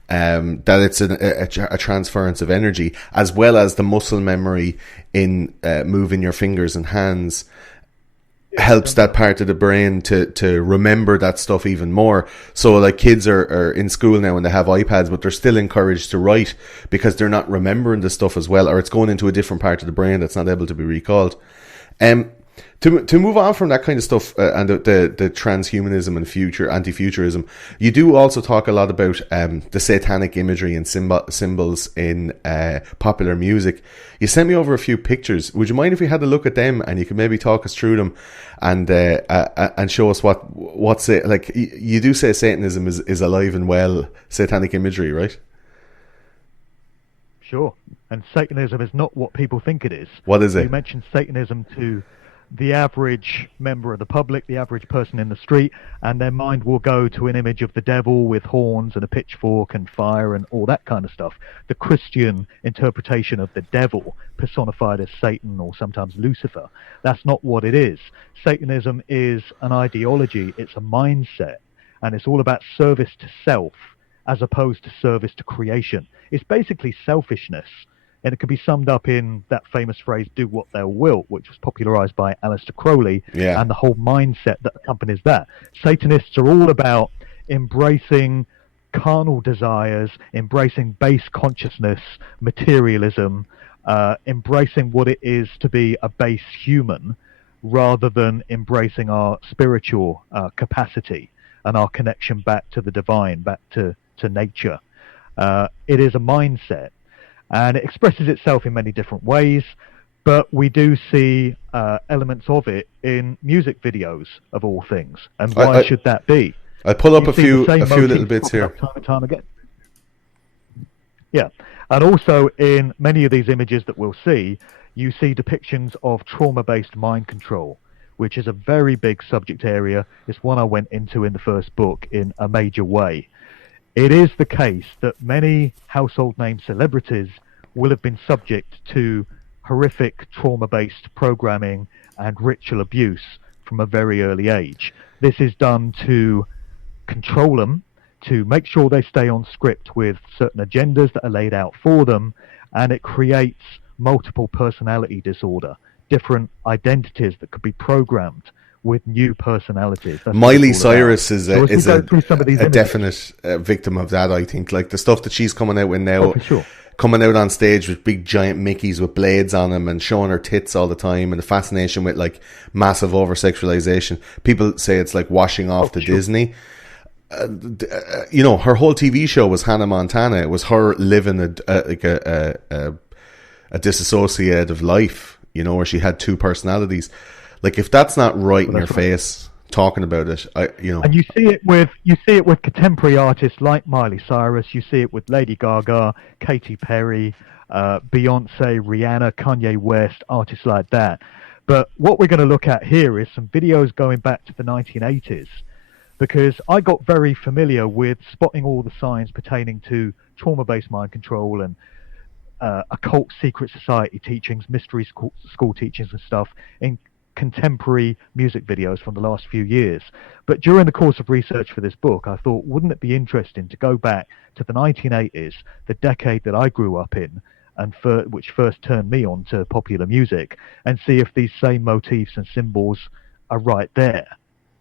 that it's a transference of energy, as well as the muscle memory in moving your fingers and hands, helps that part of the brain to remember that stuff even more. So like kids are in school now and they have iPads, but they're still encouraged to write because they're not remembering the stuff as well, or it's going into a different part of the brain that's not able to be recalled. To move on from that kind of stuff and the transhumanism and anti-futurism, you do also talk a lot about the satanic imagery and symbols in popular music. You sent me over a few pictures. Would you mind if we had a look at them and you could maybe talk us through them and show us what's it like? You do say Satanism is alive and well, satanic imagery, right? Sure. And Satanism is not what people think it is. What is it? You mentioned Satanism to the average member of the public, the average person in the street, and their mind will go to an image of the devil with horns and a pitchfork and fire and all that kind of stuff. The Christian interpretation of the devil personified as Satan or sometimes Lucifer. That's not what it is. Satanism is an ideology, it's a mindset, and it's all about service to self as opposed to service to creation. It's basically selfishness. And it could be summed up in that famous phrase, do what thou wilt, which was popularized by Aleister Crowley, and the whole mindset that accompanies that. Satanists are all about embracing carnal desires, embracing base consciousness, materialism, embracing what it is to be a base human, rather than embracing our spiritual capacity and our connection back to the divine, back to nature. It is a mindset. And it expresses itself in many different ways, but we do see elements of it in music videos, of all things. And why should that be? I pull up a few little bits here. Time and time again. Yeah, and also in many of these images that we'll see, you see depictions of trauma-based mind control, which is a very big subject area. It's one I went into in the first book in a major way. It is the case that many household name celebrities will have been subject to horrific trauma-based programming and ritual abuse from a very early age. This is done to control them, to make sure they stay on script with certain agendas that are laid out for them, and it creates multiple personality disorder, different identities that could be programmed with new personalities. That's Miley Cyrus is so a definite victim of that, I think. Like the stuff that she's coming out with now, for sure. Coming out on stage with big giant Mickeys with blades on them and showing her tits all the time, and the fascination with like massive over-sexualization. People say it's like washing off to Disney. You know, her whole TV show was Hannah Montana. It was her living a disassociative life, you know, where she had two personalities. Like, if that's not right in your face talking about it, and you see it with contemporary artists like Miley Cyrus. You see it with Lady Gaga, Katy Perry, Beyonce, Rihanna, Kanye West, artists like that. But what we're going to look at here is some videos going back to the 1980s, because I got very familiar with spotting all the signs pertaining to trauma-based mind control and occult secret society teachings, mystery school teachings and stuff in contemporary music videos from the last few years. But during the course of research for this book, I thought, wouldn't it be interesting to go back to the 1980s, the decade that I grew up in, and which first turned me on to popular music, and see if these same motifs and symbols are right there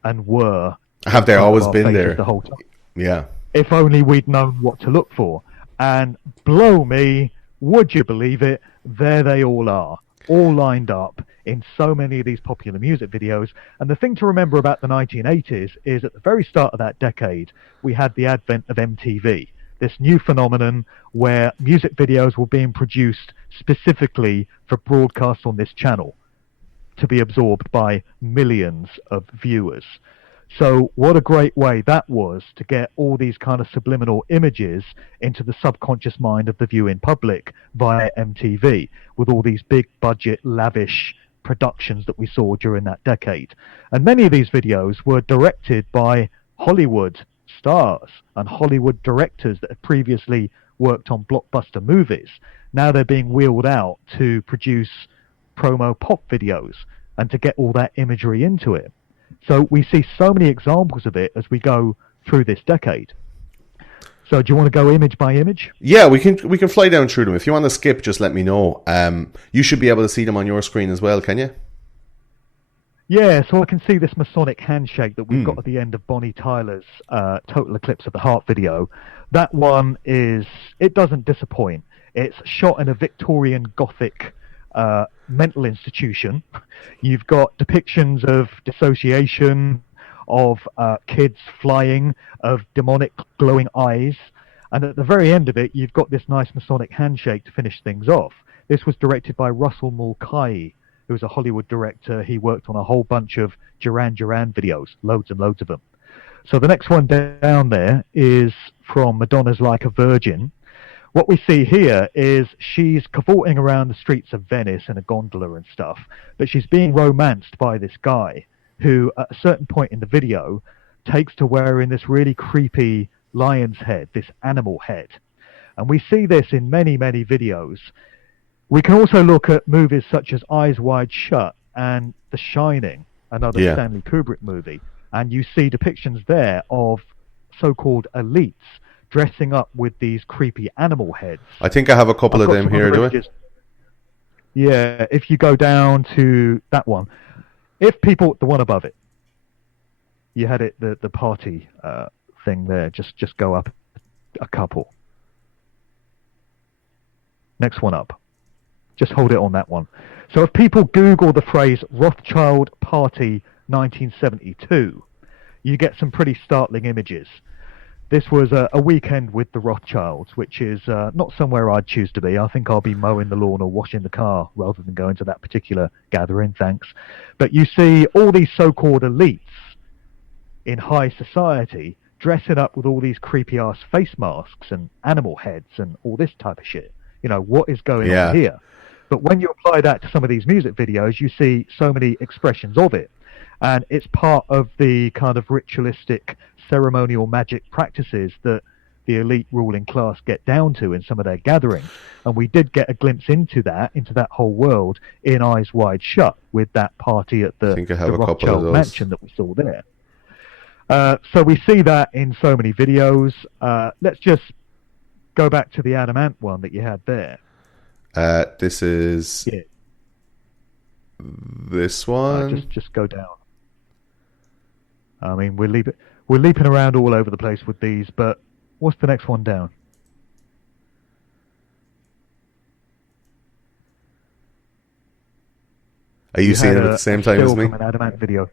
and were. Have they always been there? The whole time. Yeah. If only we'd known what to look for. And blow me, would you believe it? There they all are, all lined up in so many of these popular music videos. And the thing to remember about the 1980s is at the very start of that decade, we had the advent of MTV, this new phenomenon where music videos were being produced specifically for broadcast on this channel to be absorbed by millions of viewers. So what a great way that was to get all these kind of subliminal images into the subconscious mind of the viewing public via MTV, with all these big budget, lavish productions that we saw during that decade. And many of these videos were directed by Hollywood stars and Hollywood directors that had previously worked on blockbuster movies. Now they're being wheeled out to produce promo pop videos and to get all that imagery into it. So we see so many examples of it as we go through this decade. So do you want to go image by image? Yeah, we can fly down through them. If you want to skip, just let me know. You should be able to see them on your screen as well, can you? Yeah, so I can see this Masonic handshake that we've got at the end of Bonnie Tyler's Total Eclipse of the Heart video. That one it doesn't disappoint. It's shot in a Victorian Gothic mental institution. You've got depictions of dissociation, of kids flying, of demonic glowing eyes, and at the very end of it you've got this nice Masonic handshake to finish things off. This was directed by Russell Mulcahy, who was a Hollywood director. He worked on a whole bunch of Duran Duran videos, loads and loads of them. So the next one down there is from Madonna's Like a Virgin. What we see here is she's cavorting around the streets of Venice in a gondola and stuff, but she's being romanced by this guy who, at a certain point in the video, takes to wearing this really creepy lion's head, this animal head. And we see this in many, many videos. We can also look at movies such as Eyes Wide Shut and The Shining, another Stanley Kubrick movie, and you see depictions there of so-called elites dressing up with these creepy animal heads. I think I have a couple of them here, do I? Yeah, if you go down to that one, the one above it, you had it, the party thing there, just go up a couple. Next one up. Just hold it on that one. So if people Google the phrase Rothschild Party 1972, you get some pretty startling images. This was a weekend with the Rothschilds, which is not somewhere I'd choose to be. I think I'll be mowing the lawn or washing the car rather than going to that particular gathering, thanks. But you see all these so-called elites in high society dressing up with all these creepy-ass face masks and animal heads and all this type of shit. You know, what is going on here? But when you apply that to some of these music videos, you see so many expressions of it. And it's part of the kind of ritualistic ceremonial magic practices that the elite ruling class get down to in some of their gatherings. And we did get a glimpse into that whole world in Eyes Wide Shut with that party at the Rothschild mansion that we saw there. So we see that in so many videos. Let's just go back to the Adam Ant one that you had there. This is this one. Just go down. I mean, we're leaping around all over the place with these, but what's the next one down? Are you seeing it at the same time as me? From an Adamant video.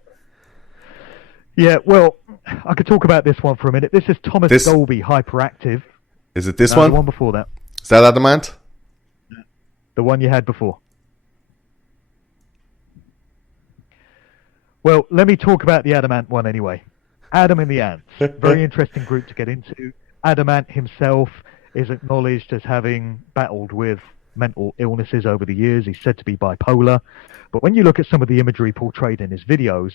Yeah, well, I could talk about this one for a minute. This is Thomas Dolby Hyperactive. Is it this one? The one before that. Is that Adamant? The one you had before. Well, let me talk about the Adamant one anyway. Adam and the Ants. Very interesting group to get into. Adamant himself is acknowledged as having battled with mental illnesses over the years. He's said to be bipolar. But when you look at some of the imagery portrayed in his videos,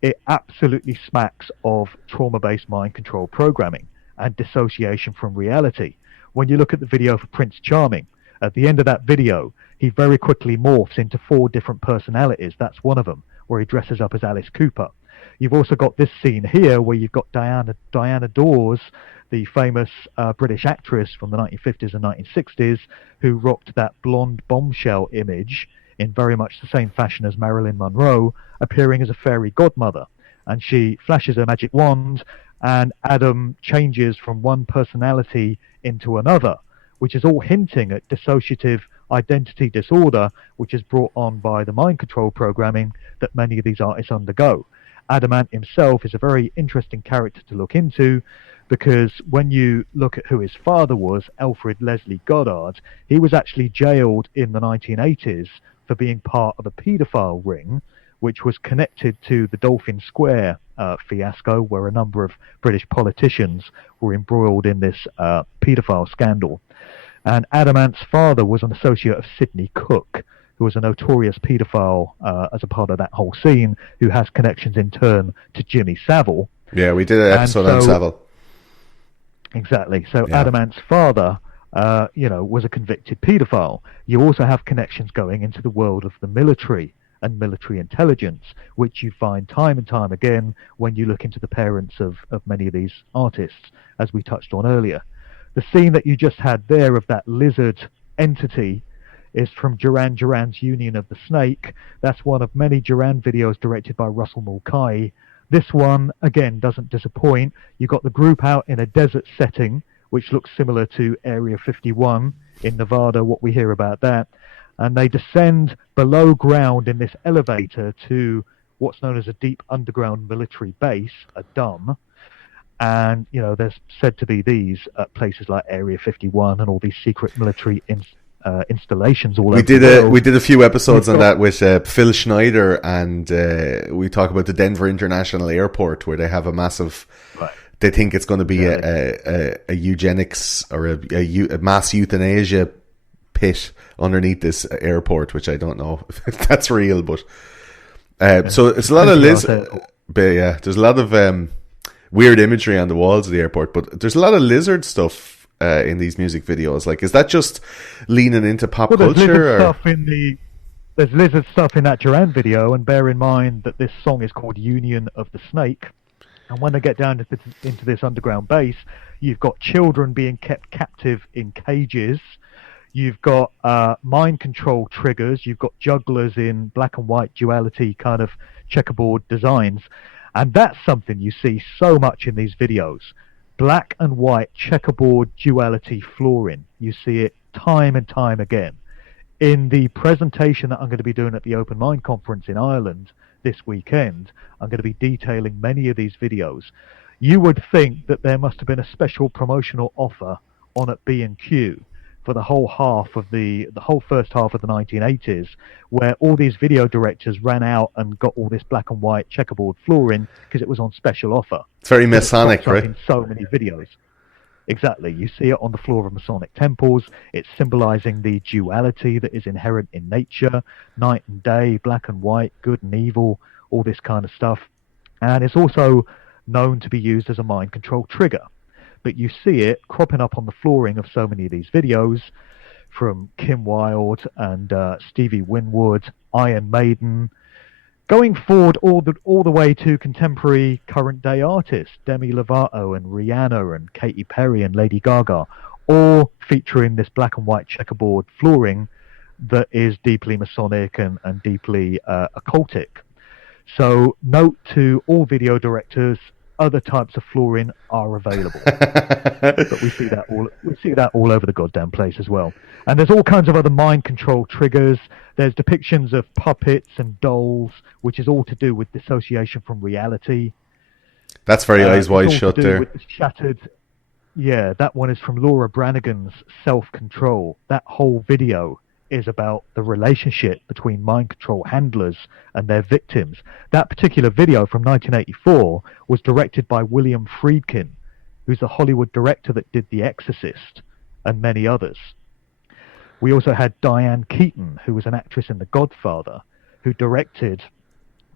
it absolutely smacks of trauma-based mind control programming and dissociation from reality. When you look at the video for Prince Charming, at the end of that video, he very quickly morphs into 4 different personalities. That's one of them, where he dresses up as Alice Cooper. You've also got this scene here where you've got Diana Dawes, the famous British actress from the 1950s and 1960s, who rocked that blonde bombshell image in very much the same fashion as Marilyn Monroe, appearing as a fairy godmother. And she flashes her magic wand, and Adam changes from one personality into another, which is all hinting at dissociative identity disorder, which is brought on by the mind control programming that many of these artists undergo. Adamant himself is a very interesting character to look into, because when you look at who his father was, Alfred Leslie Goddard, he was actually jailed in the 1980s for being part of a paedophile ring, which was connected to the Dolphin Square fiasco, where a number of British politicians were embroiled in this paedophile scandal. And Adamant's father was an associate of Sidney Cook, who was a notorious paedophile as a part of that whole scene, who has connections in turn to Jimmy Savile. Yeah, we did an episode on Savile. Exactly. So yeah. Adamant's father, was a convicted paedophile. You also have connections going into the world of the military and military intelligence, which you find time and time again when you look into the parents of many of these artists, as we touched on earlier. The scene that you just had there of that lizard entity is from Duran Duran's Union of the Snake. That's one of many Duran videos directed by Russell Mulcahy. This one, again, doesn't disappoint. You've got the group out in a desert setting, which looks similar to Area 51 in Nevada, what we hear about that. And they descend below ground in this elevator to what's known as a deep underground military base, a DUM. And, there's said to be these at places like Area 51 and all these secret military installations all over the world. We did a few episodes on that with Phil Schneider, and we talk about the Denver International Airport, where they have a massive... Right. They think it's going to be a eugenics or a mass euthanasia pit underneath this airport, which I don't know if that's real, but... So it's a lot of... there's a lot of... weird imagery on the walls of the airport, but there's a lot of lizard stuff in these music videos. Like, is that just leaning into pop culture? There's lizard stuff in that Duran video, and bear in mind that this song is called Union of the Snake. And when they get down into this underground base, you've got children being kept captive in cages. You've got mind control triggers. You've got jugglers in black and white duality kind of checkerboard designs. And that's something you see so much in these videos. Black and white checkerboard duality flooring. You see it time and time again. In the presentation that I'm going to be doing at the Open Mind Conference in Ireland this weekend, I'm going to be detailing many of these videos. You would think that there must have been a special promotional offer on at B&Q for the whole first half of the 1980s, where all these video directors ran out and got all this black and white checkerboard flooring because it was on special offer. It's very Masonic, right? In so many videos. Exactly. You see it on the floor of Masonic temples. It's symbolizing the duality that is inherent in nature, night and day, black and white, good and evil, all this kind of stuff. And it's also known to be used as a mind control trigger. But you see it cropping up on the flooring of so many of these videos, from Kim Wilde and Stevie Winwood, Iron Maiden, going forward all the way to contemporary current day artists, Demi Lovato and Rihanna and Katy Perry and Lady Gaga, all featuring this black and white checkerboard flooring that is deeply Masonic and deeply occultic. So note to all video directors, other types of flooring are available. But we see that all over the goddamn place as well. And there's all kinds of other mind control triggers. There's depictions of puppets and dolls, which is all to do with dissociation from reality. That's very eyes wide shut there. With the shattered. Yeah, that one is from Laura Branigan's Self-Control. That whole video is about the relationship between mind control handlers and their victims. That particular video from 1984 was directed by William Friedkin, who's the Hollywood director that did The Exorcist and many others. We also had Diane Keaton, who was an actress in The Godfather, who directed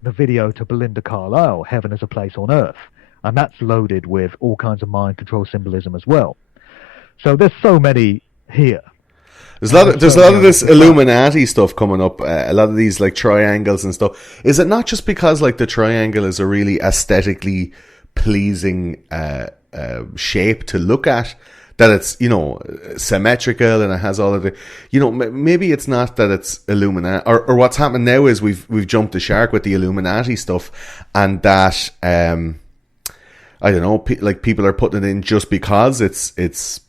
the video to Belinda Carlisle, Heaven is a Place on Earth. And that's loaded with all kinds of mind control symbolism as well. So there's so many here. There's a lot of this Illuminati stuff coming up. A lot of these like triangles and stuff. Is it not just because like the triangle is a really aesthetically pleasing shape to look at, that it's, you know, symmetrical and it has all of the, you know, maybe it's not that it's Illuminati, or what's happened now is we've jumped the shark with the Illuminati stuff, and that I don't know, like people are putting it in just because it's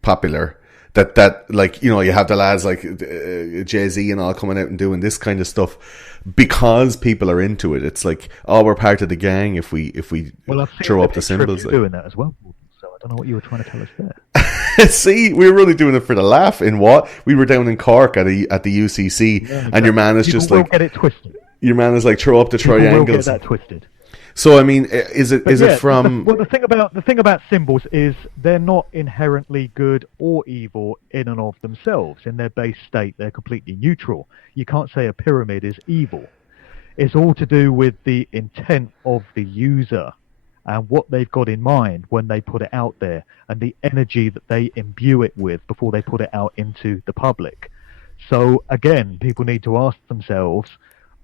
popular. That like, you know, you have the lads like Jay-Z and all coming out and doing this kind of stuff because people are into it. It's like, oh, we're part of the gang if we throw up the symbols. Like, doing that as well. So I don't know what you were trying to tell us there. See, we were really doing it for the laugh. In what we were down in Cork at the UCC, yeah, exactly. And your man is just like, get it twisted. Your man is like, throw up the triangles. Will get that twisted. So I mean, is it from? Well, the thing about symbols is they're not inherently good or evil in and of themselves. In their base state, they're completely neutral. You can't say a pyramid is evil. It's all to do with the intent of the user and what they've got in mind when they put it out there, and the energy that they imbue it with before they put it out into the public. So again, people need to ask themselves: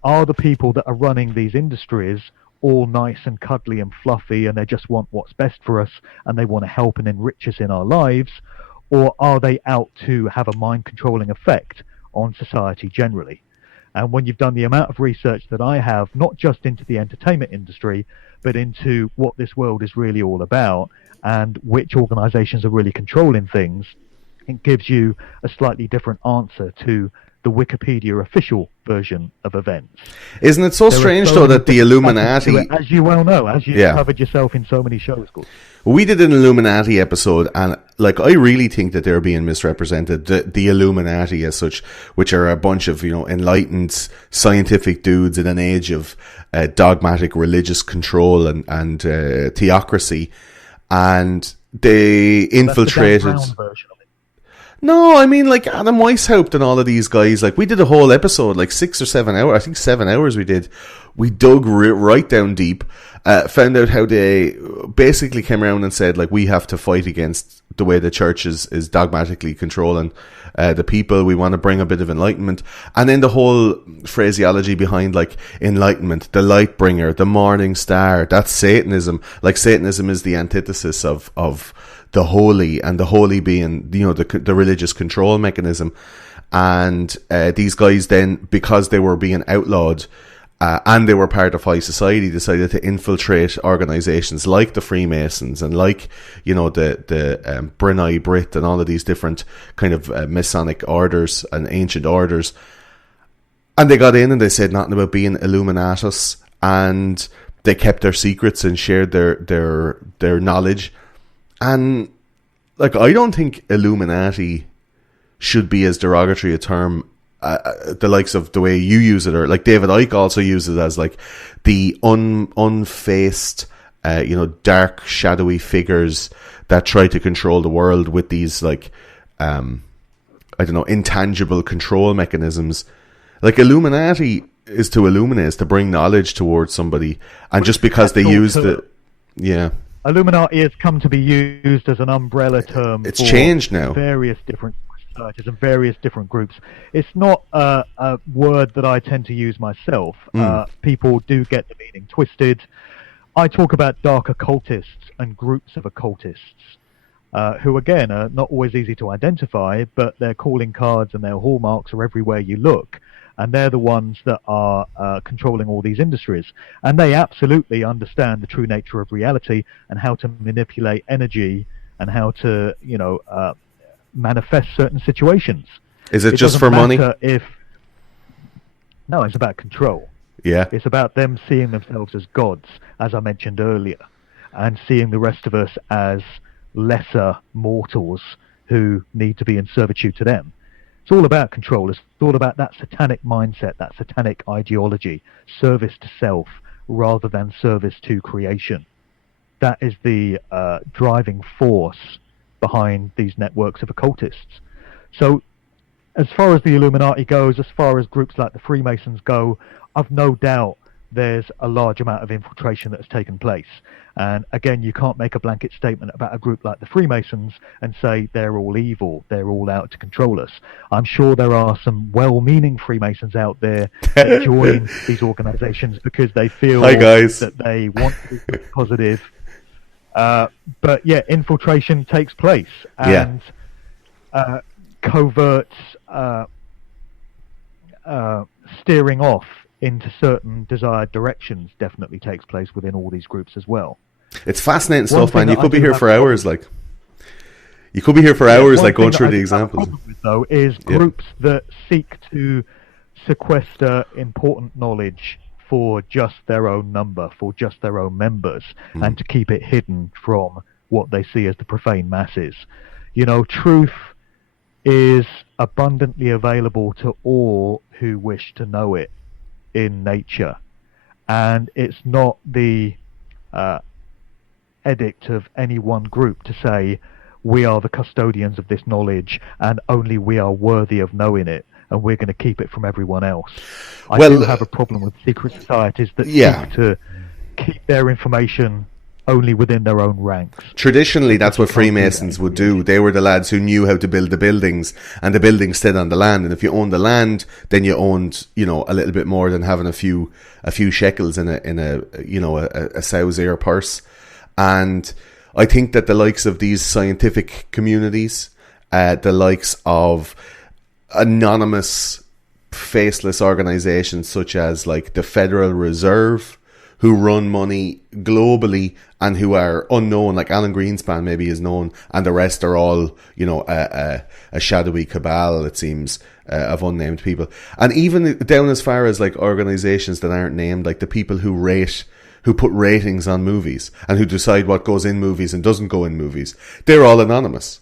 are the people that are running these industries all nice and cuddly and fluffy, and they just want what's best for us, and they want to help and enrich us in our lives? Or are they out to have a mind-controlling effect on society generally? And when you've done the amount of research that I have, not just into the entertainment industry, but into what this world is really all about, and which organizations are really controlling things, it gives you a slightly different answer to the Wikipedia official version of events. Isn't it so strange, though, that the Illuminati... As you well know, as you've covered yourself in so many shows. We did an Illuminati episode, and like I really think that they're being misrepresented. The Illuminati as such, which are a bunch of, you know, enlightened scientific dudes in an age of dogmatic religious control and theocracy, and they infiltrated... That's the Dan Brown version of it. No, I mean, like Adam Weishaupt and all of these guys, like we did a whole episode, like 6 or 7 hours, I think 7 hours we did. We dug right down deep, found out how they basically came around and said, like, we have to fight against the way the church is dogmatically controlling the people. We want to bring a bit of enlightenment. And then the whole phraseology behind, like, enlightenment, the light bringer, the morning star, that's Satanism. Like, Satanism is the antithesis of the holy, and the holy being, you know, the religious control mechanism. And these guys then, because they were being outlawed and they were part of high society, decided to infiltrate organizations like the Freemasons and like, you know, the Brunei Brit and all of these different kind of Masonic orders and ancient orders. And they got in and they said nothing about being Illuminatus, and they kept their secrets and shared their knowledge. And, like, I don't think Illuminati should be as derogatory a term, the likes of the way you use it, or like David Icke also uses it as, like, the unfaced, you know, dark, shadowy figures that try to control the world with these, like, I don't know, intangible control mechanisms. Like, Illuminati is to illuminate, is to bring knowledge towards somebody, and just because they use the... Yeah. Illuminati has come to be used as an umbrella term. It's changed now. Various different societies and various different groups. It's not a word that I tend to use myself. People do get the meaning twisted. I talk about dark occultists and groups of occultists, who again are not always easy to identify, but their calling cards and their hallmarks are everywhere you look. and they're the ones that are controlling all these industries. And they absolutely understand the true nature of reality and how to manipulate energy and how to, manifest certain situations. Is it just for money? No, it's about control. Yeah. It's about them seeing themselves as gods, as I mentioned earlier, and seeing the rest of us as lesser mortals who need to be in servitude to them. It's all about control. It's all about that satanic mindset, that satanic ideology, service to self rather than service to creation. That is the driving force behind these networks of occultists. So as far as the Illuminati goes, as far as groups like the Freemasons go, I've no doubt there's a large amount of infiltration that has taken place. And again, you can't make a blanket statement about a group like the Freemasons and say they're all evil, they're all out to control us. I'm sure there are some well-meaning Freemasons out there that join these organizations because they feel that they want to be positive. But yeah, infiltration takes place, and covert steering off into certain desired directions definitely takes place within all these groups as well. It's fascinating stuff, man. You could be here for hours, like going through the examples. Though, is groups that seek to sequester important knowledge for just their own number, for just their own members, and to keep it hidden from what they see as the profane masses. Truth is abundantly available to all who wish to know it in nature, and it's not the edict of any one group to say we are the custodians of this knowledge and only we are worthy of knowing it and we're going to keep it from everyone else. I do have a problem with secret societies that seek to keep their information only within their own ranks. Traditionally, that's what Freemasons would do. They were the lads who knew how to build the buildings, and the buildings stayed on the land. And if you owned the land, then you owned, a little bit more than having a few shekels in a sow's ear purse. And I think that the likes of these scientific communities, the likes of anonymous, faceless organizations such as like the Federal Reserve, who run money globally and who are unknown, like Alan Greenspan maybe is known, and the rest are all, a shadowy cabal, it seems, of unnamed people. And even down as far as like organizations that aren't named, like the people who put ratings on movies and who decide what goes in movies and doesn't go in movies, they're all anonymous.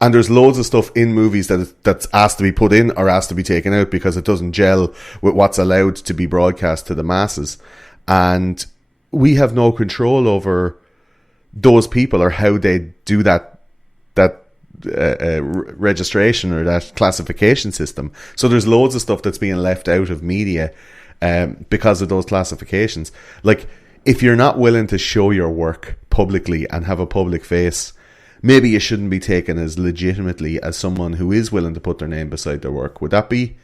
And there's loads of stuff in movies that's asked to be put in or asked to be taken out because it doesn't gel with what's allowed to be broadcast to the masses. And we have no control over those people or how they do that registration or that classification system. So there's loads of stuff that's being left out of media because of those classifications. Like, if you're not willing to show your work publicly and have a public face, maybe you shouldn't be taken as legitimately as someone who is willing to put their name beside their work. Would that be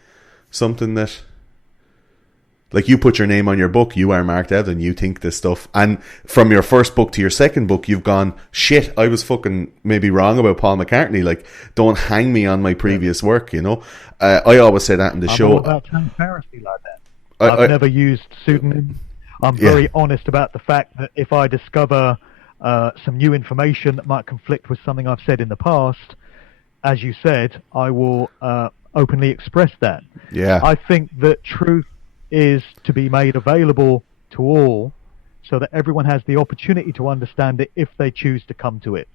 something that... Like, you put your name on your book, you are Mark Devlin, you think this stuff. And from your first book to your second book, you've gone, shit, I was fucking maybe wrong about Paul McCartney. Like, don't hang me on my previous work, I always say that in the show. I'm all about transparency like that. I've never used pseudonyms. I'm very honest about the fact that if I discover some new information that might conflict with something I've said in the past, as you said, I will openly express that. Yeah. I think that truth is to be made available to all so that everyone has the opportunity to understand it if they choose to come to it.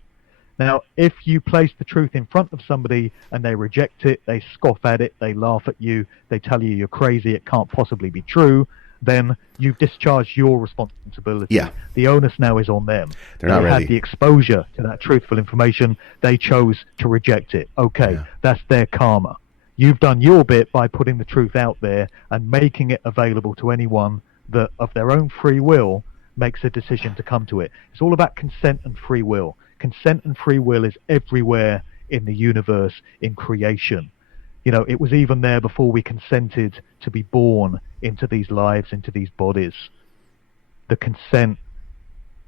Now, if you place the truth in front of somebody and they reject it, they scoff at it, they laugh at you, they tell you you're crazy, it can't possibly be true, then you've discharged your responsibility. Yeah. The onus now is on them. They're not ready. Had the exposure to that truthful information, they chose to reject it. Okay, that's their karma. You've done your bit by putting the truth out there and making it available to anyone that, of their own free will, makes a decision to come to it. It's all about consent and free will. Consent and free will is everywhere in the universe, in creation. It was even there before we consented to be born into these lives, into these bodies. The consent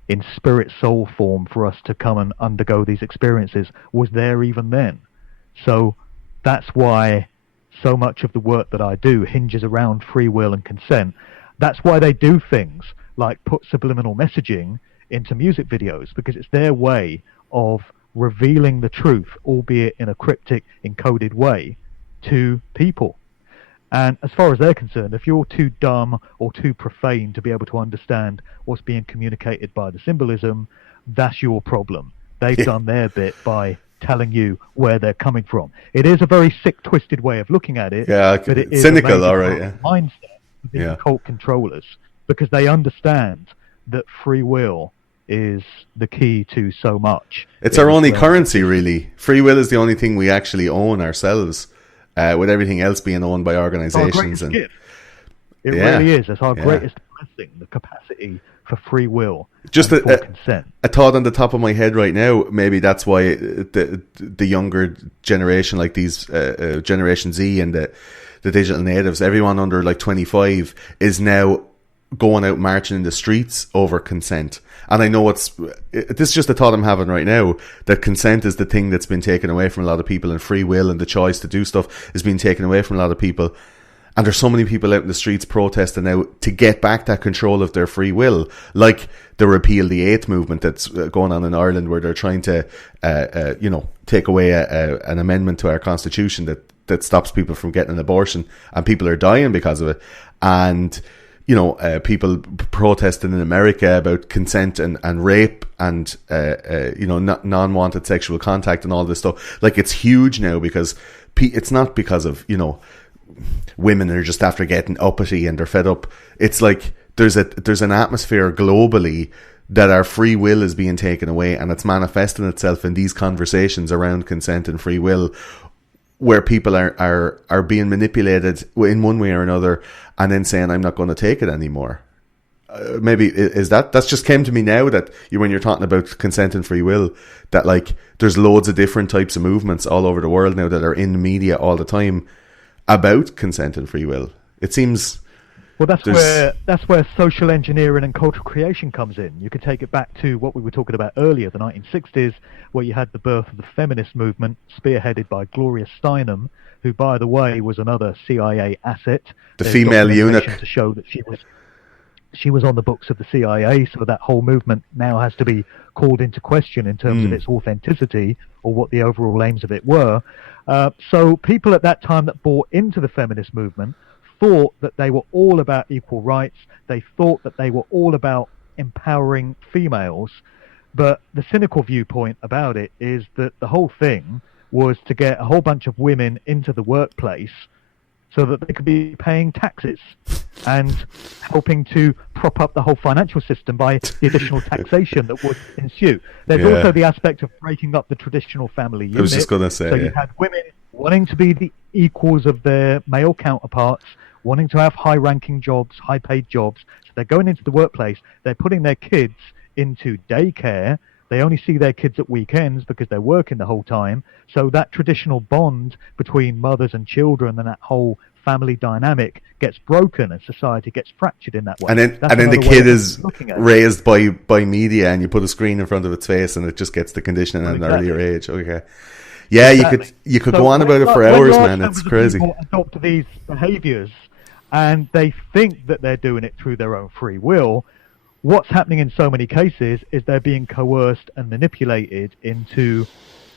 in spirit soul form for us to come and undergo these experiences was there even then. So that's why so much of the work that I do hinges around free will and consent. That's why they do things like put subliminal messaging into music videos, because it's their way of revealing the truth, albeit in a cryptic, encoded way, to people. And as far as they're concerned, if you're too dumb or too profane to be able to understand what's being communicated by the symbolism, that's your problem. They've done their bit by telling you where they're coming from. It is a very sick, twisted way of looking at it. Yeah, but it is cynical, a all right. Yeah. mindset of these cult controllers, because they understand that free will is the key to so much. It's our only currency, really. Free will is the only thing we actually own ourselves, with everything else being owned by organizations. It really is. It's our greatest blessing, the capacity for free will. Just and for consent. A thought on the top of my head right now, maybe that's why the younger generation, like these Generation Z and the digital natives, everyone under like 25 is now going out marching in the streets over consent. And I know this is just a thought I'm having right now, that consent is the thing that's been taken away from a lot of people, and free will and the choice to do stuff is being taken away from a lot of people. And there's so many people out in the streets protesting now to get back that control of their free will, like the Repeal the Eighth movement that's going on in Ireland, where they're trying to, take away an amendment to our constitution that stops people from getting an abortion, and people are dying because of it. And people protesting in America about consent and rape and, non-wanted sexual contact and all this stuff. Like, it's huge now, because it's not because of, women are just after getting uppity and they're fed up. It's like there's an atmosphere globally that our free will is being taken away, and it's manifesting itself in these conversations around consent and free will, where people are being manipulated in one way or another, and then saying, I'm not going to take it anymore. Maybe is that's just came to me now, that when you're talking about consent and free will, that like there's loads of different types of movements all over the world now that are in the media all the time about consent and free will. It seems... Well, that's where social engineering and cultural creation comes in. You could take it back to what we were talking about earlier, the 1960s, where you had the birth of the feminist movement, spearheaded by Gloria Steinem, who, by the way, was another CIA asset. The female eunuch. To show that she was on the books of the CIA, so that whole movement now has to be called into question in terms of its authenticity or what the overall aims of it were. So people at that time that bought into the feminist movement thought that they were all about equal rights. They thought that they were all about empowering females. But the cynical viewpoint about it is that the whole thing was to get a whole bunch of women into the workplace so that they could be paying taxes and helping to prop up the whole financial system by the additional taxation that would ensue. There's also the aspect of breaking up the traditional family unit. I was just going to say, so you had women wanting to be the equals of their male counterparts, wanting to have high-ranking jobs, high-paid jobs. So they're going into the workplace, they're putting their kids into daycare. They only see their kids at weekends because they're working the whole time. So that traditional bond between mothers and children and that whole family dynamic gets broken, and society gets fractured in that way. And then the kid is raised by media, and you put a screen in front of its face, and it just gets the conditioning at an earlier age. Okay. Yeah, exactly. you could go on about it for hours, man. It's crazy. People adopt these behaviours, and they think that they're doing it through their own free will. What's happening in so many cases is they're being coerced and manipulated into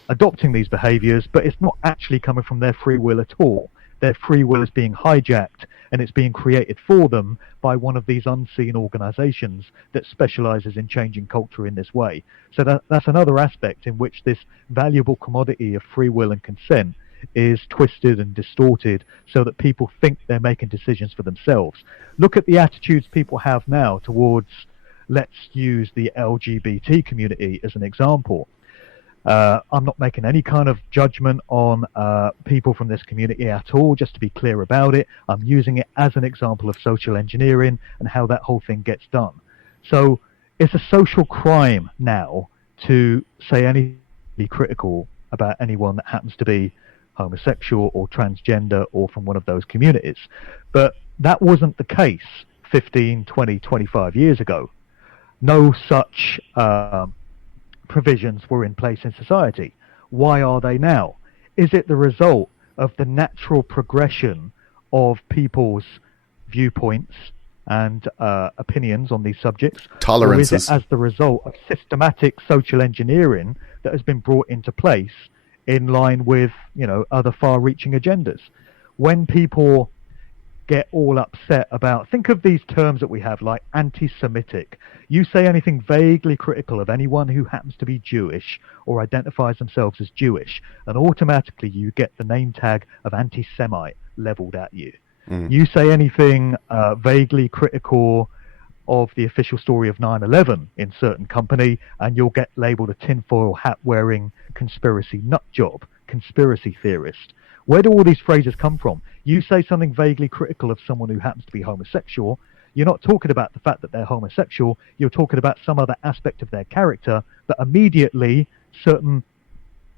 adopting these behaviours, but it's not actually coming from their free will at all. Their free will is being hijacked, and it's being created for them by one of these unseen organisations that specialises in changing culture in this way. So that's another aspect in which this valuable commodity of free will and consent is twisted and distorted so that people think they're making decisions for themselves. Look at the attitudes people have now towards, let's use the LGBT community as an example. I'm not making any kind of judgment on people from this community at all, just to be clear about it. I'm using it as an example of social engineering and how that whole thing gets done. So it's a social crime now to say anything critical about anyone that happens to be homosexual or transgender or from one of those communities. But that wasn't the case 15, 20, 25 years ago. No such provisions were in place in society. Why are they now? Is it the result of the natural progression of people's viewpoints and opinions on these subjects? Tolerances. Or is it as the result of systematic social engineering that has been brought into place in line with, other far-reaching agendas? When people get all upset about, think of these terms that we have, like anti-Semitic. You say anything vaguely critical of anyone who happens to be Jewish or identifies themselves as Jewish, and automatically you get the name tag of anti-Semite leveled at you. You say anything vaguely critical of the official story of 9/11 in certain company, and you'll get labeled a tinfoil hat wearing conspiracy nut job, conspiracy theorist. Where do all these phrases come from? You say something vaguely critical of someone who happens to be homosexual, you're not talking about the fact that they're homosexual, you're talking about some other aspect of their character, but immediately certain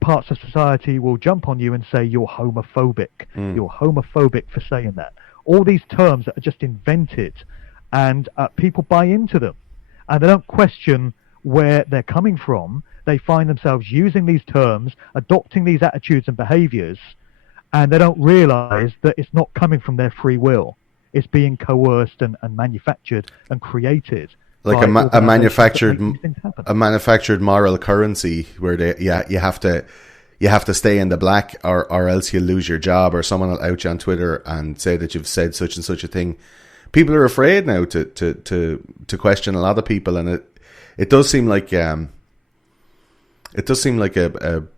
parts of society will jump on you and say you're homophobic. You're homophobic for saying that. All these terms that are just invented, and people buy into them, and they don't question where they're coming from. They find themselves using these terms, adopting these attitudes and behaviors, and they don't realize that it's not coming from their free will. It's being coerced and manufactured and created. Like a manufactured moral currency where you have to stay in the black or else you'll lose your job, or someone will out you on Twitter and say that you've said such and such a thing. People are afraid now to question a lot of people, and it does seem like a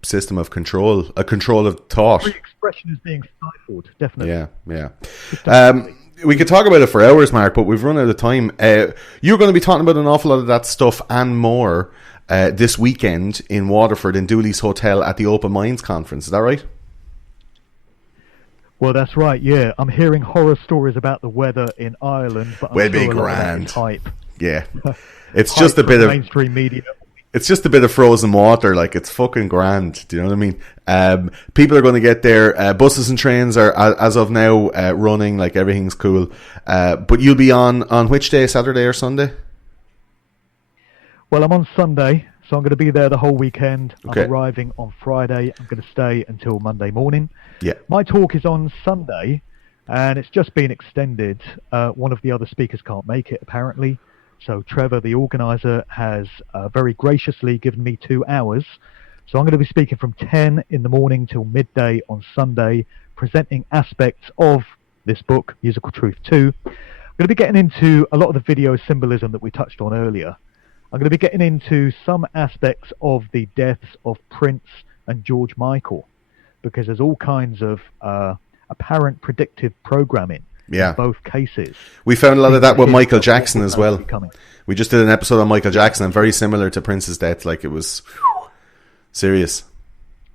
system of control, a control of thought. Free expression is being stifled, definitely. Yeah. We could talk about it for hours, Mark, but we've run out of time. You're going to be talking about an awful lot of that stuff and more this weekend in Waterford in Dooley's Hotel at the Open Minds Conference. Is that right? Well, that's right, yeah. I'm hearing horror stories about the weather in Ireland, but I'm Will sure be a lot of that grand. is hype. Yeah. It's just a bit of mainstream media. It's just a bit of frozen water, like it's fucking grand. Do you know what I mean? People are going to get there. Buses and trains are, as of now, running. Like everything's cool. But you'll be on which day? Saturday or Sunday? Well, I'm on Sunday, so I'm going to be there the whole weekend. Okay. I'm arriving on Friday. I'm going to stay until Monday morning. Yeah. My talk is on Sunday, and it's just been extended. One of the other speakers can't make it, apparently. So Trevor, the organizer, has very graciously given me 2 hours. So I'm going to be speaking from 10 in the morning till midday on Sunday, presenting aspects of this book, Musical Truth 2. I'm going to be getting into a lot of the video symbolism that we touched on earlier. I'm going to be getting into some aspects of the deaths of Prince and George Michael, because there's all kinds of apparent predictive programming. Yeah. In both cases. We found a lot of that with Michael Jackson as well. We just did an episode on Michael Jackson, and very similar to Prince's death. Like, it was serious.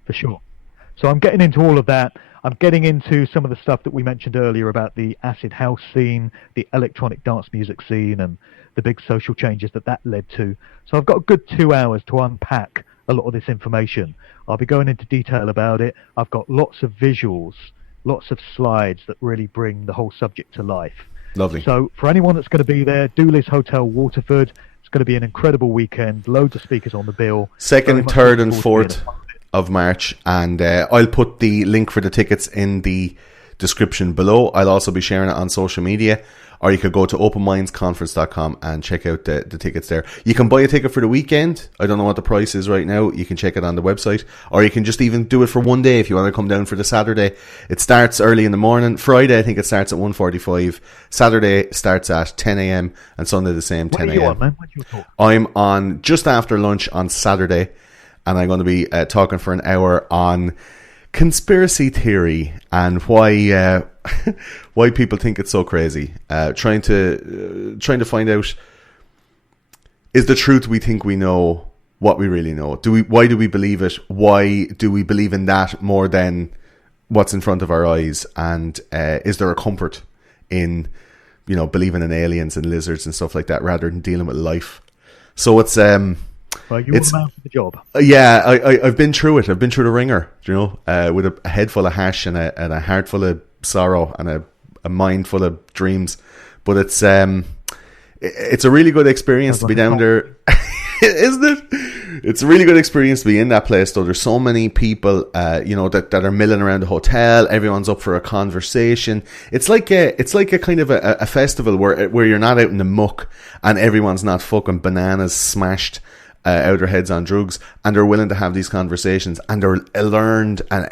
For sure. So I'm getting into all of that. I'm getting into some of the stuff that we mentioned earlier about the acid house scene, the electronic dance music scene, and the big social changes that led to. So I've got a good 2 hours to unpack a lot of this information. I'll be going into detail about it. I've got lots of visuals, lots of slides that really bring the whole subject to life. Lovely. So for anyone that's going to be there, Dooley's Hotel, Waterford, it's going to be an incredible weekend. Loads of speakers on the bill. 2nd, 3rd and 4th of March. And I'll put the link for the tickets in the description below. I'll also be sharing it on social media. Or you could go to openmindsconference.com and check out the tickets there. You can buy a ticket for the weekend. I don't know what the price is right now. You can check it on the website. Or you can just even do it for one day if you want to come down for the Saturday. It starts early in the morning. Friday, I think it starts at 1:45. Saturday starts at 10 a.m. and Sunday the same, 10 a.m. When are you on, man? When do you talk? I'm on just after lunch on Saturday. And I'm going to be talking for an hour on conspiracy theory and why why people think it's so crazy. Trying to find out, is the truth we think we know what we really know? Why do we believe it? Why do we believe in that more than what's in front of our eyes? And is there a comfort in, believing in aliens and lizards and stuff like that rather than dealing with life? So it's Well, you're the man for the job. Yeah, I've been through it. I've been through the ringer, with a head full of hash and a heart full of sorrow and a mind full of dreams. But it's it's a really good experience to be down there, isn't it? It's a really good experience to be in that place, though. There's so many people, that are milling around the hotel. Everyone's up for a conversation. It's like a kind of a festival where you're not out in the muck and everyone's not fucking bananas smashed out of their heads on drugs, and they're willing to have these conversations, and they're learned and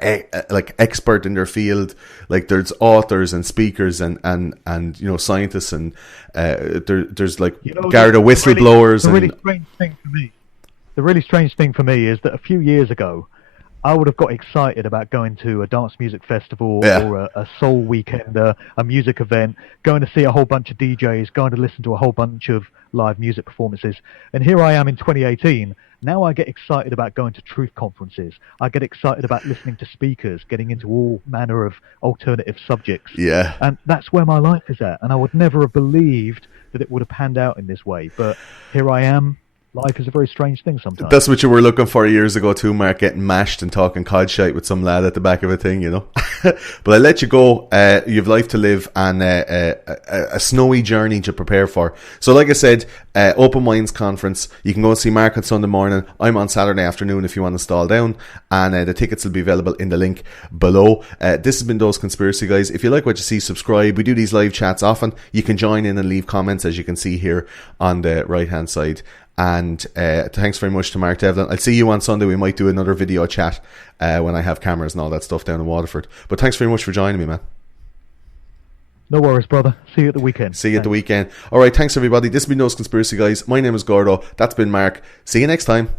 like expert in their field. Like there's authors and speakers and scientists, and there's like Garda whistleblowers. The really strange thing for me is that a few years ago, I would have got excited about going to a dance music festival or a soul weekend, a music event, going to see a whole bunch of DJs, going to listen to a whole bunch of live music performances. And here I am in 2018. Now I get excited about going to truth conferences. I get excited about listening to speakers, getting into all manner of alternative subjects. Yeah. And that's where my life is at. And I would never have believed that it would have panned out in this way. But here I am. Life is a very strange thing sometimes. That's what you were looking for years ago too, Mark, getting mashed and talking cod shite with some lad at the back of a thing, But I let you go. You have life to live and a snowy journey to prepare for. So like I said, Open Minds Conference. You can go and see Mark on Sunday morning. I'm on Saturday afternoon if you want to stall down. And the tickets will be available in the link below. This has been Those Conspiracy Guys. If you like what you see, subscribe. We do these live chats often. You can join in and leave comments, as you can see here on the right-hand side. And thanks very much to Mark Devlin. I'll see you on Sunday. We might do another video chat when I have cameras and all that stuff down in Waterford. But thanks very much for joining me, man. No worries, brother. See you at the weekend. See you at the weekend. All right, thanks everybody. This has been Those Conspiracy Guys. My name is Gordo. That's been Mark. See you next time.